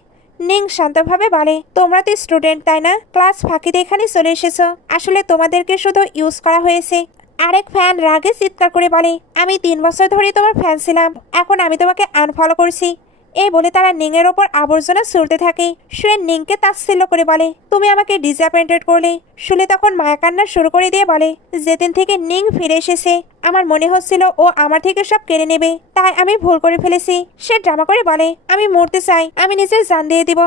নিং শান্তভাবে বলে, তোমরা তো স্টুডেন্ট তাই না? ক্লাস ফাঁকিতে এখানে চলে এসেছো, আসলে তোমাদেরকে শুধু ইউজ করা হয়েছে। আরেক ফ্যান রাগে চিৎকার করে বলে, আমি 3 বছর ধরে তোমার ফ্যান ছিলাম, এখন আমি তোমাকে আনফলো করছি। এই বলে তারা নিংয়ের ওপর আবর্জনা ছুড়তে থাকে। সুয়েন নিংকে তাচ্ছিল্য করে বলে, তুমি আমাকে ডিসঅ্যাপয়েন্টেড করলে। শুলে তখন মায়া কান্না শুরু করে দিয়ে বলে, যেদিন থেকে নিং ফিরে এসেছে আমার মনে হচ্ছিল ও আমার থেকে সব কেড়ে নেবে, তাই আমি ভুল করে ফেলেছি। সে ড্রামা করে বলে, আমি মরতে চাই, আমি নিজের জান দিয়ে দিব।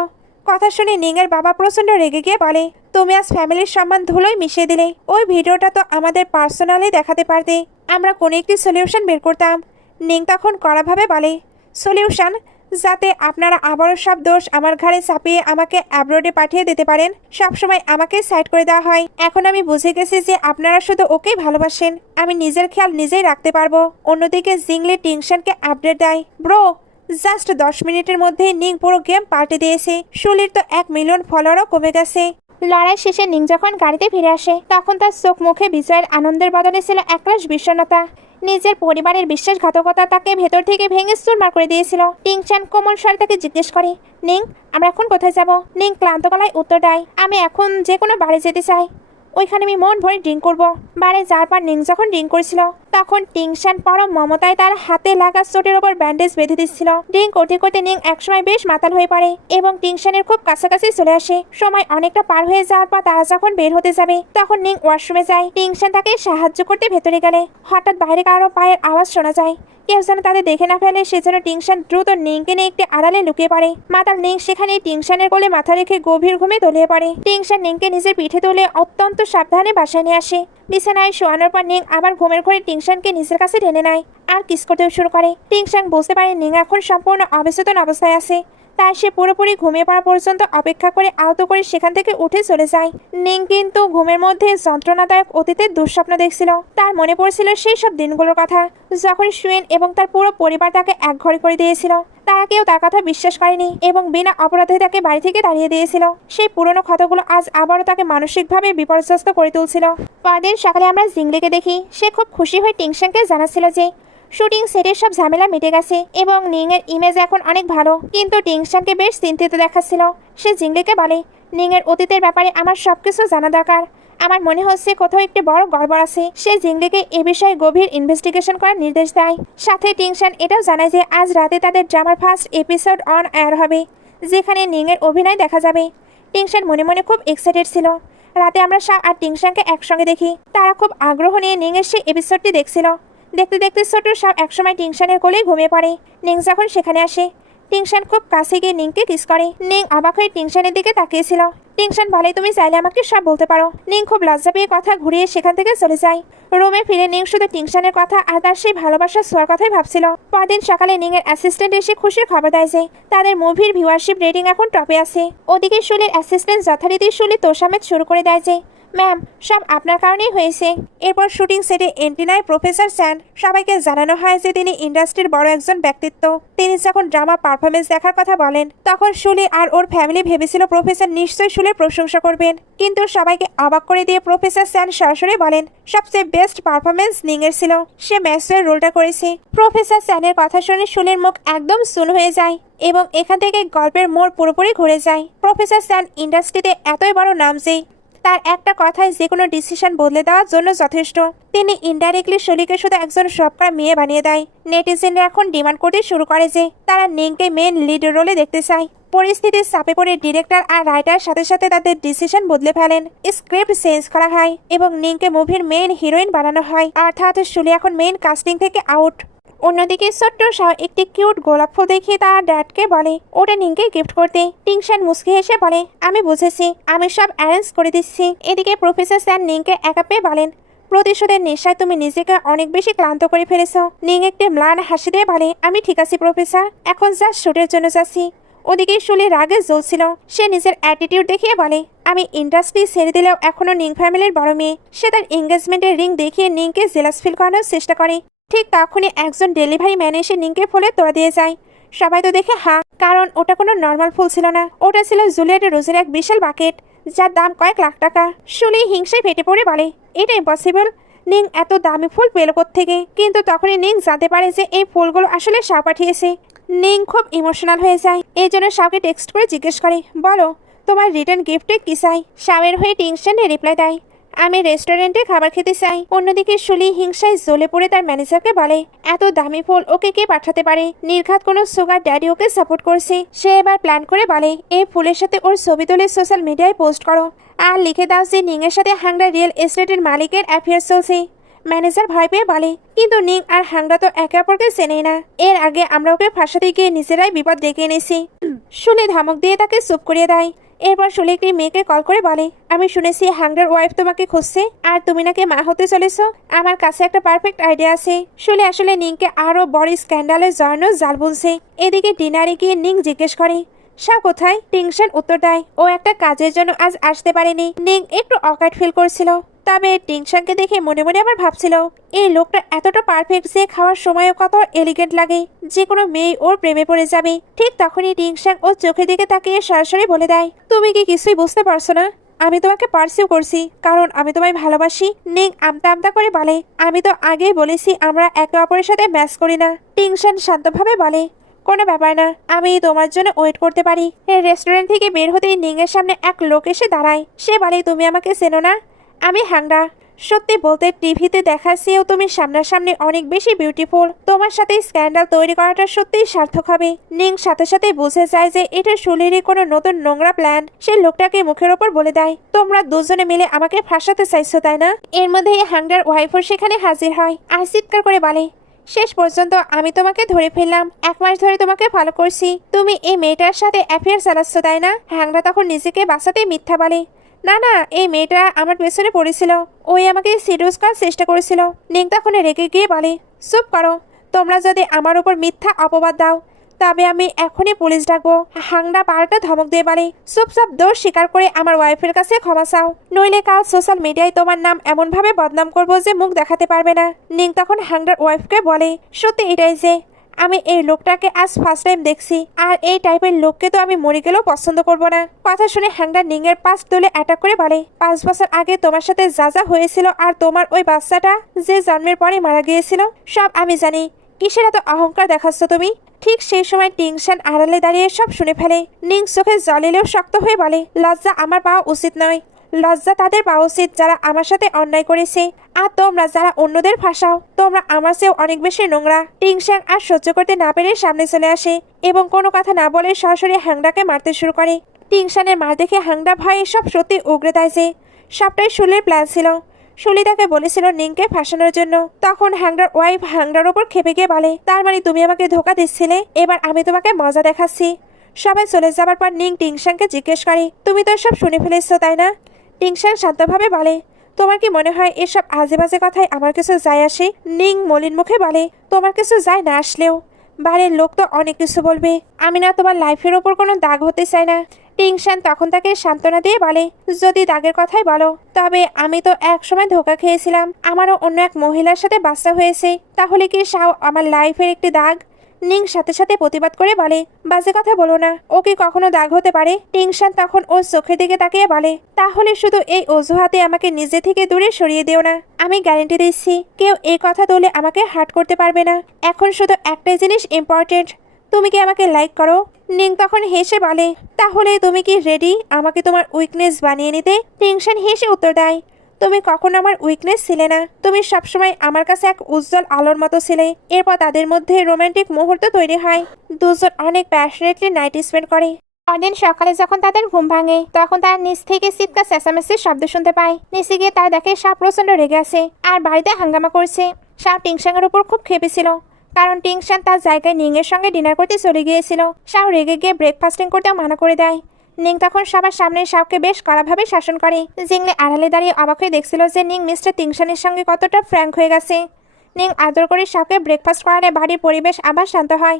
কথা শুনে নিংয়ের বাবা প্রচন্ড রেগে গিয়ে বলে, তুমি আজ ফ্যামিলির সম্মান ধুলোয় মিশিয়ে দিলে। ওই ভিডিওটা তো আমাদের পার্সোনালি দেখাতে পারতে, আমরা কোনো একটি সলিউশন বের করতাম। নিং তখন কড়াভাবে বলে, সলিউশন? যাতে আপনারা আবারও সব দোষ আমার ঘাড়ে চাপিয়ে আমাকে অ্যাব্রোডে পাঠিয়ে দিতে পারেন। সবসময় আমাকে সাইড করে দেওয়া হয়। এখন আমি বুঝে গেছি যে আপনারা শুধু ওকেই ভালোবাসেন, আমি নিজের খেয়াল নিজেই রাখতে পারবো। অন্যদিকে জিংলি টিংশনকে আপডেট দেয়, ব্রো জাস্ট 10 মিনিটের মধ্যে নিং পুরো গেম পাল্টে দিয়েছে। শুলির তো 1 মিলিয়ন ফলোয়ারও কমে গেছে। লড়াই শেষে নিং যখন গাড়িতে ফিরে আসে তখন তার চোখ মুখে বিজয়ের আনন্দের বদলে ছিল একরাশ বিষণ্ণতা। নিজের পরিবারের বিশ্বাসঘাতকতা তাকে ভেতর থেকে ভেঙে চুরমার করে দিয়েছিল। টিংশান কোমল স্বরে তাকে জিজ্ঞেস করে, নিং আমরা এখন কোথায় যাব? নিং ক্লান্ত গলায় উত্তর দেয়, আমি এখন যে কোনো বাড়ি যেতে চাই, ওইখানে আমি মন ভরে ড্রিঙ্ক করবো। বারে যাওয়ার পর নিং যখন ড্রিঙ্ক করছিল তখন টিংশান পরম মমতায় তার হাতে লাগা চোটের ওপর ব্যান্ডেজ বেঁধে দিচ্ছিল। ড্রিঙ্ক করতে করতে নিং একসময় বেশ মাতাল হয়ে পড়ে এবং টিংশানের খুব কাছাকাছি চলে আসে। সময় অনেকটা পার হয়ে যাওয়ার পর তারা যখন বের হতে যাবে তখন নিং ওয়াশরুমে যায়। টিংশান তাকে সাহায্য করতে ভেতরে গেলে হঠাৎ বাইরে কারো পায়ের আওয়াজ শোনা যায়। কেউ যেন তাদের দেখে না ফেলে সেজন্য টিংশান দ্রুত নিংকে নিয়ে একটি আড়ালে লুকিয়ে পড়ে। মাতাল নিং সেখানে টিংশানের কোলে মাথা রেখে গভীর ঘুমে তলিয়ে পড়ে। টিংশান নিংকে নিজের পিঠে তুলে অত্যন্ত সাবধানে বাসায় নিয়ে আসে। বিছানায় শোয়ানোর পর নিং আবার ঘুমের ঘরে টিংশানকে নিজের কাছে টেনে নেয় আর কিস করতেও শুরু করে। টিংশান বুঝতে পারে নিং এখন সম্পূর্ণ অবচেতন অবস্থায় আছে, তাই সে পুরোপুরি ঘুমিয়ে পড়া পর্যন্ত অপেক্ষা করে আলতো করে সেখান থেকে উঠে চলে যায়। নিং কিন্তু ঘুমের মধ্যে যন্ত্রণাদায়ক অতীতের দুঃস্বপ্ন দেখছিল। তার মনে পড়ছিল সেই সব দিনগুলোর কথা যখন সুয়েন এবং তার পুরো পরিবার তাকে একঘরে করে দিয়েছিল। তারা কেউ তার কথা বিশ্বাস করেনি এবং বিনা অপরাধে তাকে বাড়ি থেকে তাড়িয়ে দিয়েছিল। সেই পুরনো ক্ষতগুলো আজ আবারও তাকে মানসিকভাবে বিপর্যস্ত করে তুলছিল। পরদিন সকালে আমরা জিংলিকে দেখি। সে খুব খুশি হয়ে টিংশানকে জানাচ্ছিল যে শুটিং সেটের সব ঝামেলা মিটে গেছে এবং নিং এর ইমেজ এখন অনেক ভালো। কিন্তু টিংশানকে বেশ চিন্তিত দেখাচ্ছিল। সে জিংলিকে বলে, নিং এর অতীতের ব্যাপারে আমার সবকিছু জানা দরকার, আমার মনে হচ্ছে কোথাও একটি বড় গড়বড় আছে। সে জিংলিকে এ বিষয়ে গভীর ইনভেস্টিগেশন করার নির্দেশ দেয়। সাথে টিংশান এটাও জানায় যে আজ রাতে তাদের ড্রামার ফার্স্ট এপিসোড অন এয়ার হবে, যেখানে নিং এর অভিনয় দেখা যাবে। টিংশান মনে মনে খুব এক্সাইটেড ছিল। রাতে আমরা শাহ আর টিংশানকে একসঙ্গে দেখি। তারা খুব আগ্রহ নিয়ে নিং এর সেই এপিসোডটি দেখছিল, দেখতে দেখতে ছোট সাপ একসময় টিংশানের কোলেই ঘুমিয়ে পড়ে। নিং যখন সেখানে আসে, টিংশান খুব কাছে গিয়ে নিংকে কিস করে। নিং অবাক হয়ে টিংশানের দিকে তাকিয়েছিল। টিংশান বলে, তুমি চাইলে আমাকে সব বলতে পারো। নিং খুব লজ্জা পেয়ে কথা ঘুরিয়ে সেখান থেকে চলে যায়। রুমে ফিরে নিং শুধু টিংশানের কথা আর তার সেই ভালোবাসার ছোঁয়ার কথাই ভাবছিল। পরদিন সকালে নিং এর অ্যাসিস্ট্যান্ট এসে খুশির খবর দেয় যে তাদের মুভির ভিউয়ারশিপ রেটিং এখন টপে আছে। ওদিকে শুলির অ্যাসিস্ট্যান্ট যথারীতি শুলি তোষামেত শুরু করে দেয় যে, ম্যাম, সব আপনার কারণেই হয়েছে। এরপর শুটিং সেটে এন্ট্রি নেয় প্রফেসর স্যান। সবাইকে জানানো হয় যে তিনি ইন্ডাস্ট্রির বড় একজন ব্যক্তিত্ব। তিনি যখন ড্রামা পারফরমেন্স দেখার কথা বলেন, তখন শুলি আর ওর ফ্যামিলি ভেবেছিল প্রফেসর নিশ্চয়ই শুলির প্রশংসা করবেন। কিন্তু সবাইকে অবাক করে দিয়ে প্রফেসর স্যান সরাসরি বলেন সবচেয়ে বেস্ট পারফরমেন্স নিংয়ের ছিল। সে ম্যাসওয়ের রোলটা করেছে। প্রফেসর স্যানের কথা শুনে শুলির মুখ একদম শূন্য হয়ে যায় এবং এখান থেকে গল্পের মোড় পুরোপুরি ঘুরে যায়। প্রফেসর স্যান ইন্ডাস্ট্রিতে এতই বড় নাম যে তার একটা কথাই যে কোনো ডিসিশন বদলে দেওয়ার জন্য যথেষ্ট। তিনি ইনডাইরেক্টলি শুলিকে শুধু একজন সবকরা মেয়ে বানিয়ে দেয়। নেটিজেনরা এখন ডিমান্ড করতে শুরু করে যে তারা নিংকে মেন লিড রোলে দেখতে চায়। পরিস্থিতির চাপে পড়ে ডিরেক্টর আর রাইটার সাথে সাথে তাদের ডিসিশন বদলে ফেলেন। স্ক্রিপ্ট চেঞ্জ করা হয় এবং নিংকে মুভির মেইন হিরোইন বানানো হয়, অর্থাৎ শুলি এখন মেইন কাস্টিং থেকে আউট। অন্যদিকে ছোট্ট শাহ একটি কিউট গোলাপ ফুল দেখিয়ে তার ড্যাডকে বলে ওটা নিংকে গিফট করতে। টিংশান মুস্কি হেসে বলে, আমি বুঝেছি, আমি সব অ্যারেঞ্জ করে দিচ্ছি। এদিকে প্রফেসর স্যার নিংকে একা পেয়ে বলেন, প্রতিশোধের নেশায় তুমি নিজেকে অনেক বেশি ক্লান্ত করে ফেলেছ। নিং একটি ম্লান হাসি দিয়ে বলে, আমি ঠিক আছি প্রফেসর, এখন জাস্ট শুটের জন্য যাচ্ছি। ওদিকে শুলি রাগে জ্বলছিল। সে নিজের অ্যাটিটিউড দেখিয়ে বলে, আমি ইন্ডাস্ট্রি ছেড়ে দিলেও এখনো নিং ফ্যামিলির বড় মেয়ে। সে তার এঙ্গেজমেন্টের রিং দেখিয়ে নিংকে জেলাস ফিল করানোর চেষ্টা করে। ঠিক তখনই একজন ডেলিভারি ম্যান এসে নিংকে ফুলে তোড়া দিয়ে যায়। সবাই তো দেখে হা, কারণ ওটা কোনো নর্মাল ফুল ছিল না, ওটা ছিল জুলিয়েট রোজের এক বিশাল বাকেট, যার দাম কয়েক লাখ টাকা। শুলি হিংসায় ফেটে পড়ে বলে, এটা ইম্পসিবল, নিং এত দামি ফুল পেল কোত্থেকে? কিন্তু তখনই নিং জানতে পারে যে এই ফুলগুলো আসলে শাও পাঠিয়েছে। নিং খুব ইমোশনাল হয়ে যায়। এই জন্য শাওকে টেক্সট করে জিজ্ঞেস করে, বলো তোমার রিটার্ন গিফটে কি চাই? শাওয়ের হয়ে টিংশানে রিপ্লাই দেয়, আমি রেস্টুরেন্টে খাবার খেতে চাই। অন্যদিকে শুলি হিংসায় জ্বলে পড়ে তার ম্যানেজারকে বলে, এত দামি ফুল ওকে কে পাঠাতে পারে? নির্ঘাত কোনো সুগার ড্যাডি ওকে সাপোর্ট করছে। সে এবার প্ল্যান করে বলে, এই ফুলের সাথে ওর ছবি তুলে সোশ্যাল মিডিয়ায় পোস্ট করো আর লিখে দাও যে নিংয়ের সাথে হাংরা রিয়েল এস্টেটের মালিকের অ্যাফেয়ার চলছে। ম্যানেজার ভয় পেয়ে বলে, কিন্তু নিং আর হাংরা তো একে অপরকে চেনেই না, এর আগে আমরা ওকে ফাঁসাতে গিয়ে নিজেরাই বিপদ ডেকে এনেছি। শুলি ধমক দিয়ে তাকে চুপ করিয়ে দেয়। এরপর শুলি একটি মেয়েকে কল করে বলে, আমি শুনেছি হাংরার ওয়াইফ তোমাকে খুঁজছে আর তুমি নাকি মা হতে চলেছ। আমার কাছে একটা পারফেক্ট আইডিয়া আছে। শুলি আসলে নিংকে আরো বড় স্ক্যান্ডালে জড়ানোর জাল বলছে। এদিকে ডিনারে গিয়ে নিং জিজ্ঞেস করে, শাও কোথায়? টিংশান উত্তর দেয়, ও একটা কাজের জন্য আজ আসতে পারেনি। নিং একটু অকাট ফিল করছিল, তবে টিংশানকে দেখে মনে মনে আবার ভাবছিল, এই লোকটা এতটা পারফেক্ট যে খাওয়ার সময়ও কত এলিগেন্ট লাগে, যে কোনো মেয়ে ওর প্রেমে পড়ে যাবে। ঠিক তখনই টিংশান ওর চোখের দিকে তাকিয়ে সরাসরি বলে দেয়, তুমি কি কিছুই বুঝতে পারছো না? আমি তোমাকে পার্সিউ করছি কারণ আমি তোমায় ভালোবাসি। নিং আমতা আমতা করে বলে, আমি তো আগেই বলেছি আমরা একে অপরের সাথে ম্যাচ করি না। টিংশান শান্তভাবে বলে, কোনো ব্যাপার না, আমি তোমার জন্য ওয়েট করতে পারি। এই রেস্টুরেন্ট থেকে বের হতেই নিংয়ের সামনে এক লোক এসে দাঁড়ায়। সে বলে, তুমি আমাকে চেনো না? আমি হাংরা। সত্যি বলতে টিভিতে দেখার চেয়েও তুমি সামনাসামনি অনেক বেশি বিউটিফুল। তোমার সাথে স্ক্যান্ডাল তৈরি করাটা সত্যিই সার্থক হবে। নিং সাথে সাথে বুঝে যায় যে এটা শুলিরই কোনো নতুন নোংরা প্ল্যান। সে লোকটাকে মুখের ওপর বলে দেয়, তোমরা দুজনে মিলে আমাকে ফাঁসাতে চাইছো তাই না? এর মধ্যেই হাংরার ওয়াইফও সেখানে হাজির হয় আর চিৎকার করে বলে, শেষ পর্যন্ত আমি তোমাকে ধরে ফেললাম। 1 মাস ধরে তোমাকে ফলো করছি, তুমি এই মেয়েটার সাথে অ্যাফেয়ার চালাচ্ছ তাই না? হাংরা তখন নিজেকে বাঁচাতে মিথ্যা বলে, না না, এই মেয়েটা আমার পেছনে পড়েছিল, ওই আমাকে সিরিয়াস করার চেষ্টা করেছিল। নিং তখন রেগে গিয়ে বলে, চুপ করো, তোমরা যদি আমার উপর মিথ্যা অপবাদ দাও তবে আমি এখনই পুলিশ ডাকবো। হাংরা পাল্টা ধমক দিয়ে বলে, চুপচাপ দোষ স্বীকার করে আমার ওয়াইফের কাছে ক্ষমা চাও, নইলে কাল সোশ্যাল মিডিয়ায় তোমার নাম এমনভাবে বদনাম করবো যে মুখ দেখাতে পারবে না। নিং তখন হাংরার ওয়াইফকে বলে, সত্যি এটাই যে আমি এই লোকটাকে আজ ফার্স্ট টাইম দেখছি, আর এই টাইপের লোককে তো আমি মরে গেলেও পছন্দ করব না। কথা শুনে হাংরা নিংয়ের পাশ তুলে অ্যাটাক করে বলে, 5 বছর আগে তোমার সাথে যা যা হয়েছিল আর তোমার ওই বাচ্চাটা যে জন্মের পরে মারা গিয়েছিল সব আমি জানি। কিসের এত অহংকার দেখাচ্ছ তুমি? ঠিক সেই সময় টিংশান আড়ালে দাঁড়িয়ে সব শুনে ফেলে। নিং চোখে জল এলেও শক্ত হয়ে বলে, লজ্জা আমার পাওয়া উচিত নয়, লজ্জা তাদের পাওয়া উচিত যারা আমার সাথে অন্যায় করেছে, আর তোমরা যারা অন্যদের ফাঁসাও তোমরা আমার চেয়েও অনেক বেশি নোংরা। টিংশান আর সহ্য করতে না পেরে সামনে চলে আসে এবং কোনো কথা না বলে সরাসরি হাংরাকে মারতে শুরু করে। টিংশানের মার দেখে হাংরা ভয়ে সব সত্যি উগরে দেয় যে সবটাই শুলের প্ল্যান ছিল। শুলি তাকে বলেছিল নিংকে ফাঁসানোর জন্য। তখন হ্যাংরার ওয়াইফ হ্যাংরার ওপর খেপে গিয়ে বলে, তার মানে তুমি আমাকে ধোকা দিচ্ছিলে, এবার আমি তোমাকে মজা দেখাচ্ছি। সবাই চলে যাবার পর নিং টিংশানকে জিজ্ঞেস করে, তুমি তো সব শুনে ফেলেছো তাই না? টিংশান শান্তভাবে বলে, তোমার কি মনে হয় এসব আজে বাজে কথায় আমার কিছু যায় আসে? নিং মলিন মুখে বলে, তোমার কিছু যায় না আসলেও বাড়ির লোক তো অনেক কিছু বলবে, আমি না তোমার লাইফের ওপর কোনো দাগ হতে চাই না। টিংশান তখন তাকে সান্ত্বনা দিয়ে বলে, যদি দাগের কথাই বলো, তবে আমি তো এক সময় ধোকা খেয়েছিলাম, আমারও অন্য এক মহিলার সাথে বাচ্চা হয়েছে, তাহলে কি সাও আমার লাইফের একটি দাগ? নিং সাথে সাথে প্রতিবাদ করে বলে, বাজে কথা বলো না, ও কি কখনো দাগ হতে পারে? টিংশান তখন ওর চোখের দিকে তাকিয়ে বলে, তাহলে শুধু এই অজুহাতে আমাকে নিজে থেকে দূরে সরিয়ে দিও না। আমি গ্যারেন্টি দিচ্ছি কেউ এই কথা বলে আমাকে হার্ট করতে পারবে না। এখন শুধু একটাই জিনিস ইম্পর্টেন্ট, তুমি কি আমাকে লাইক করো? নিং তখন হেসে বলে, তাহলে তুমি কি রেডি আমাকে তোমার উইকনেস বানিয়ে নিতে? টিংশান হেসে উত্তর দেয়, তুমি কখনো আমার উইকনেস ছিলে না, তুমি সবসময় আমার কাছে এক উজ্জ্বল আলোর মতো ছিলে। এরপর তাদের মধ্যে রোমান্টিক মুহূর্ত তৈরি হয়, দুজন অনেক প্যাশনেটলি নাইট স্পেন্ড করে। পরদিন সকালে যখন তাদের ঘুম ভাঙে, তখন তার নিচ থেকে চিৎকার চেঁচামেচির শব্দ শুনতে পায়। নিচে গিয়ে তার দেখে সাপ প্রচন্ড রেগে আছে আর বাড়িতে হাঙ্গামা করছে। সাপ টিংশানের উপর খুব খেপেছিল, কারণ টিংশান তার জায়গায় নিং এর সঙ্গে ডিনার করতে চলে গিয়েছিল। সাপ রেগে গিয়ে ব্রেকফাস্টিং করতেও মানা করে দেয়। নিং তখন সবার সামনে সাপকে বেশ কড়াভাবে শাসন করে। জিংলে আড়ালে দাঁড়িয়ে অবাক হয়ে দেখছিল যে নিং মিস্টার টিংশানের সঙ্গে কতটা ফ্র্যাঙ্ক হয়ে গেছে। নিং আদর করে সাপকে ব্রেকফাস্ট করালে বাড়ির পরিবেশ আবার শান্ত হয়।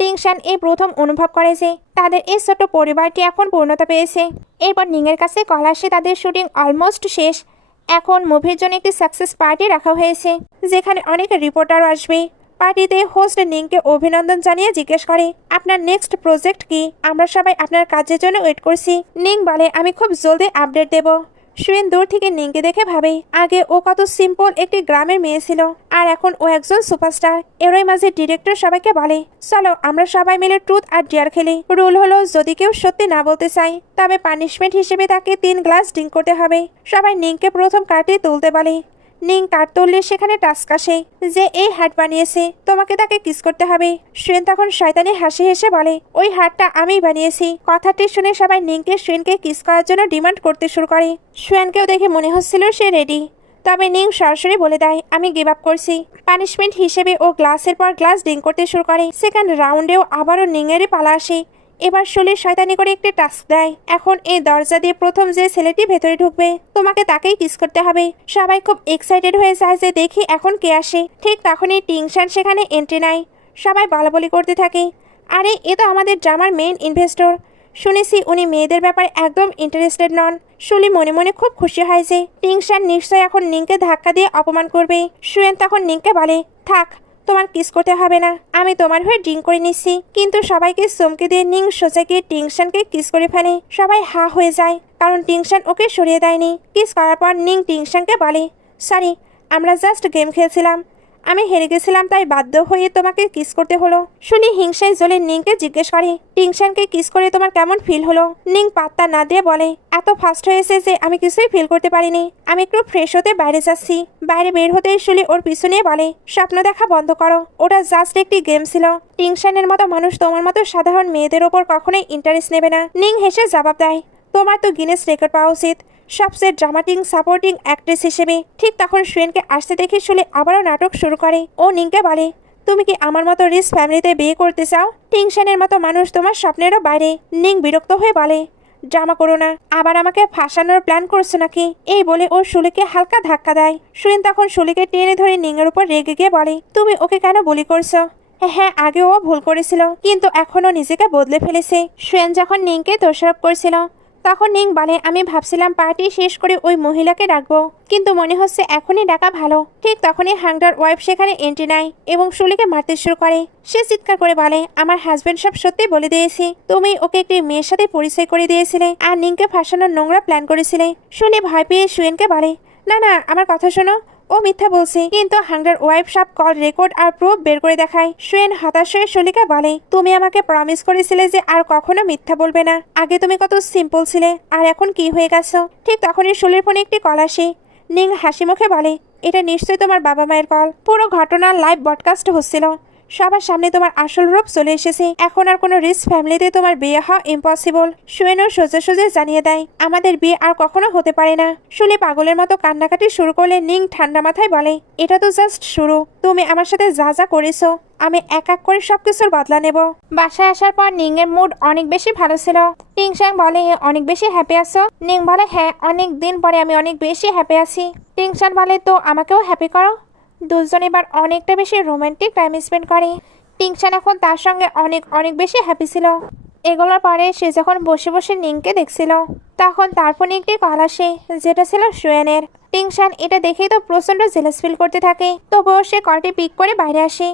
টিংশান এই প্রথম অনুভব করে যে তাদের এই ছোট্ট পরিবারটি এখন পূর্ণতা পেয়েছে। এরপর নিংয়ের কাছে কল আসে তাদের শুটিং অলমোস্ট শেষ, এখন মুভির জন্য একটি সাকসেস পার্টি রাখা হয়েছে, যেখানে অনেক রিপোর্টার আসবে। পার্টিতে হোস্ট নিংকে অভিনন্দন জানিয়ে জিজ্ঞেস করে, আপনার নেক্সট প্রজেক্ট কি? আমরা সবাই আপনার কাজের জন্য ওয়েট করছি। নিং বলে, আমি খুব জলদি আপডেট দেব। সুয়েন দূর থেকে নিংকে দেখে ভাবে, আগে ও কত সিম্পল একটি গ্রামের মেয়ে ছিল, আর এখন ও একজন সুপারস্টার। এরই মাঝে ডিরেক্টর সবাইকে বলে, চলো আমরা সবাই মিলে ট্রুথ আর ডেয়ার খেলি। রুল হলো, যদি কেউ সত্যি না বলতে চায়, তবে পানিশমেন্ট হিসেবে তাকে 3 গ্লাস ড্রিঙ্ক করতে হবে। সবাই নিংকে প্রথম কার্ডটি তুলতে বলে। নিং কার্ড তুললে সেখানে টাস্ক আসে যে এই হার্ট বানিয়েছে, তোমাকে তাকে কিস করতে হবে। সুয়েন তখন শয়তানি হাসি হেসে বলে, ওই হার্টটা আমিই বানিয়েছি। কথাটি শুনে সবাই নিংকে সুয়েনকে কিস করার জন্য ডিমান্ড করতে শুরু করে। সুয়েনকেও দেখে মনে হচ্ছিল সে রেডি, তবে নিং সরাসরি বলে দেয়, আমি গিভ আপ করছি। পানিশমেন্ট হিসেবে ও গ্লাসের পর গ্লাস ড্রিঙ্ক করতে শুরু করে। সেকেন্ড রাউন্ডেও আবারও নিংয়েরই পালা আসে। এবার শুলির শয়তানি করে একটি টাস্ক দেয়, এখন এই দরজা দিয়ে প্রথম যে ছেলেটি ভেতরে ঢুকবে, তোমাকে তাকেই কিস করতে হবে। সবাই খুব এক্সাইটেড হয়ে যায় যে দেখি এখন কে আসে। ঠিক তখনই টিংশান সেখানে এন্ট্রি নেয়। সবাই বলাবলি করতে থাকে, আরে এ তো আমাদের ড্রামার মেইন ইনভেস্টর, শুনেছি উনি মেয়েদের ব্যাপারে একদম ইন্টারেস্টেড নন। শুলি মনে মনে খুব খুশি হয় যে টিংশান নিশ্চয় এখন নিংকে ধাক্কা দিয়ে অপমান করবে। সুয়েন তখন নিংকে বলে, থাক, তোমার কিস করতে হবে না, আমি তোমার হয়ে ড্রিঙ্ক করে নিচ্ছি। কিন্তু সবাইকে চমকে দিয়ে নিং সোজা গিয়ে টিংশানকে কিস করে ফেলে। সবাই হা হয়ে যায়, কারণ টিংশান ওকে সরিয়ে দেয়নি। কিস করার পর নিং টিংশানকে বলে, সরি, আমরা জাস্ট গেম খেলছিলাম, আমি হেরে গেছিলাম, তাই বাধ্য হয়ে তোমাকে কিস করতে হলো। শুনি হিংসায় জ্বলে নিংকে জিজ্ঞেস করে, টিংশানকে কিস করে তোমার কেমন ফিল হলো? নিং পাত্তা না দিয়ে বলে, এত ফাস্ট হয়েছে যে আমি কিছুই ফিল করতে পারিনি, আমি একটু ফ্রেশ হতে বাইরে যাচ্ছি। বাইরে বের হতে শুলি ওর পিছু নিয়ে বলে, স্বপ্ন দেখা বন্ধ করো, ওটা জাস্ট একটি গেম ছিল। টিংশানের মতো মানুষ তোমার মতো সাধারণ মেয়েদের ওপর কখনোই ইন্টারেস্ট নেবে না। নিং হেসে জবাব দেয়, তোমার তো গিনেস রেকর্ড পাওয়া উচিত সবচেয়ে ড্রামাটিক সাপোর্টিং অ্যাক্ট্রেস হিসেবে। ঠিক তখন সুয়েনকে আসতে দেখে শুলে আবারও নাটক শুরু করে। ও নিংকে বলে, তুমি কি আমার মতো রিচ ফ্যামিলিতে বিয়ে করতে চাও? টিংশানের মতো মানুষ তোমার স্বপ্নেরও বাইরে। নিং বিরক্ত হয়ে বলে, ড্রামা করো না, আবার আমাকে ফাঁসানোর প্ল্যান করছো নাকি? এই বলে ও শুলিকে হালকা ধাক্কা দেয়। সুয়েন তখন শুলিকে টেনে ধরে নিংয়ের উপর রেগে গিয়ে বলে, তুমি ওকে কেন বলি করছো? হ্যাঁ, আগেও ও ভুল করেছিল, কিন্তু এখনো নিজেকে বদলে ফেলেছে। সুয়েন যখন নিংকে দোষারোপ করছিল, তখন নিং বলে, আমি ভাবছিলাম পার্টি শেষ করে ওই মহিলাকে ডাকবো, কিন্তু মনে হচ্ছে এখনই ডাকা ভালো। ঠিক তখনই হাংডার ওয়াইফ সেখানে এন্ট্রি নেয় এবং শুলিকে মারতে শুরু করে। সে চিৎকার করে বলে, আমার হাজবেন্ড সব সত্যি বলে দিয়েছি, তুমি ওকে একটি মেয়ের সাথে পরিচয় করে দিয়েছিলে আর নিংকে ফাঁসানোর নোংরা প্ল্যান করেছিলে। শুনে ভয় পেয়ে সুয়েনকে বলে, না না, আমার কথা শোনো, ও মিথ্যা বলছে। কিন্তু হাংডার ওয়াইফ সব কল রেকর্ড আর প্রুফ বের করে দেখায়। সুয়েন হতাশ হয়ে শুলিকে বলে, তুমি আমাকে প্রমিস করেছিলে যে আর কখনো মিথ্যা বলবে না। আগে তুমি কত সিম্পল ছিলে, আর এখন কি হয়ে গেছো? ঠিক তখনই শুলির ফোনে একটি কল আসে। নিং হাসি মুখে বলে, এটা নিশ্চয়ই তোমার বাবা মায়ের কল। পুরো ঘটনার লাইভ ব্রডকাস্ট হচ্ছিল। সবার সামনে তোমার আসল রূপ চলে এসেছে। এখন আর কোনো রিচ ফ্যামিলিতে তোমার বিয়ে হওয়া ইম্পসিবল। সুয়েনও সোজা সোজা জানিয়ে দেয় আমাদের বিয়ে আর কখনো হতে পারে না। শুলে পাগলের মতো কান্নাকাটি শুরু করলে নিং ঠান্ডা মাথায় বলে এটা তো জাস্ট শুরু। তুমি আমার সাথে যা যা করেছো আমি এক এক করে সবকিছুর বদলা নেব। বাসায় আসার পর নিং এর মুড অনেক বেশি ভালো ছিল। টিংসাং বলে অনেক বেশি হ্যাপি আছো? নিং বলে হ্যাঁ, অনেক দিন পরে আমি অনেক বেশি হ্যাপি আছি। টিংসান বলে তো আমাকেও হ্যাপি করো। দুজন এবার অনেকটা বেশি রোমান্টিক টাইম স্পেন্ড করে। টিংসান এখন তার সঙ্গে অনেক অনেক বেশি হ্যাপি ছিল। এগুলোর পরে সে যখন বসে বসে নিংকে দেখছিল তখন তার ফোনে একটি কল আসে, যেটা ছিল সুয়েনের। টিংসান এটা দেখেই তো প্রচন্ড জেলাস ফিল করতে থাকে, তবুও সে কলটি পিক করে বাইরে আসে।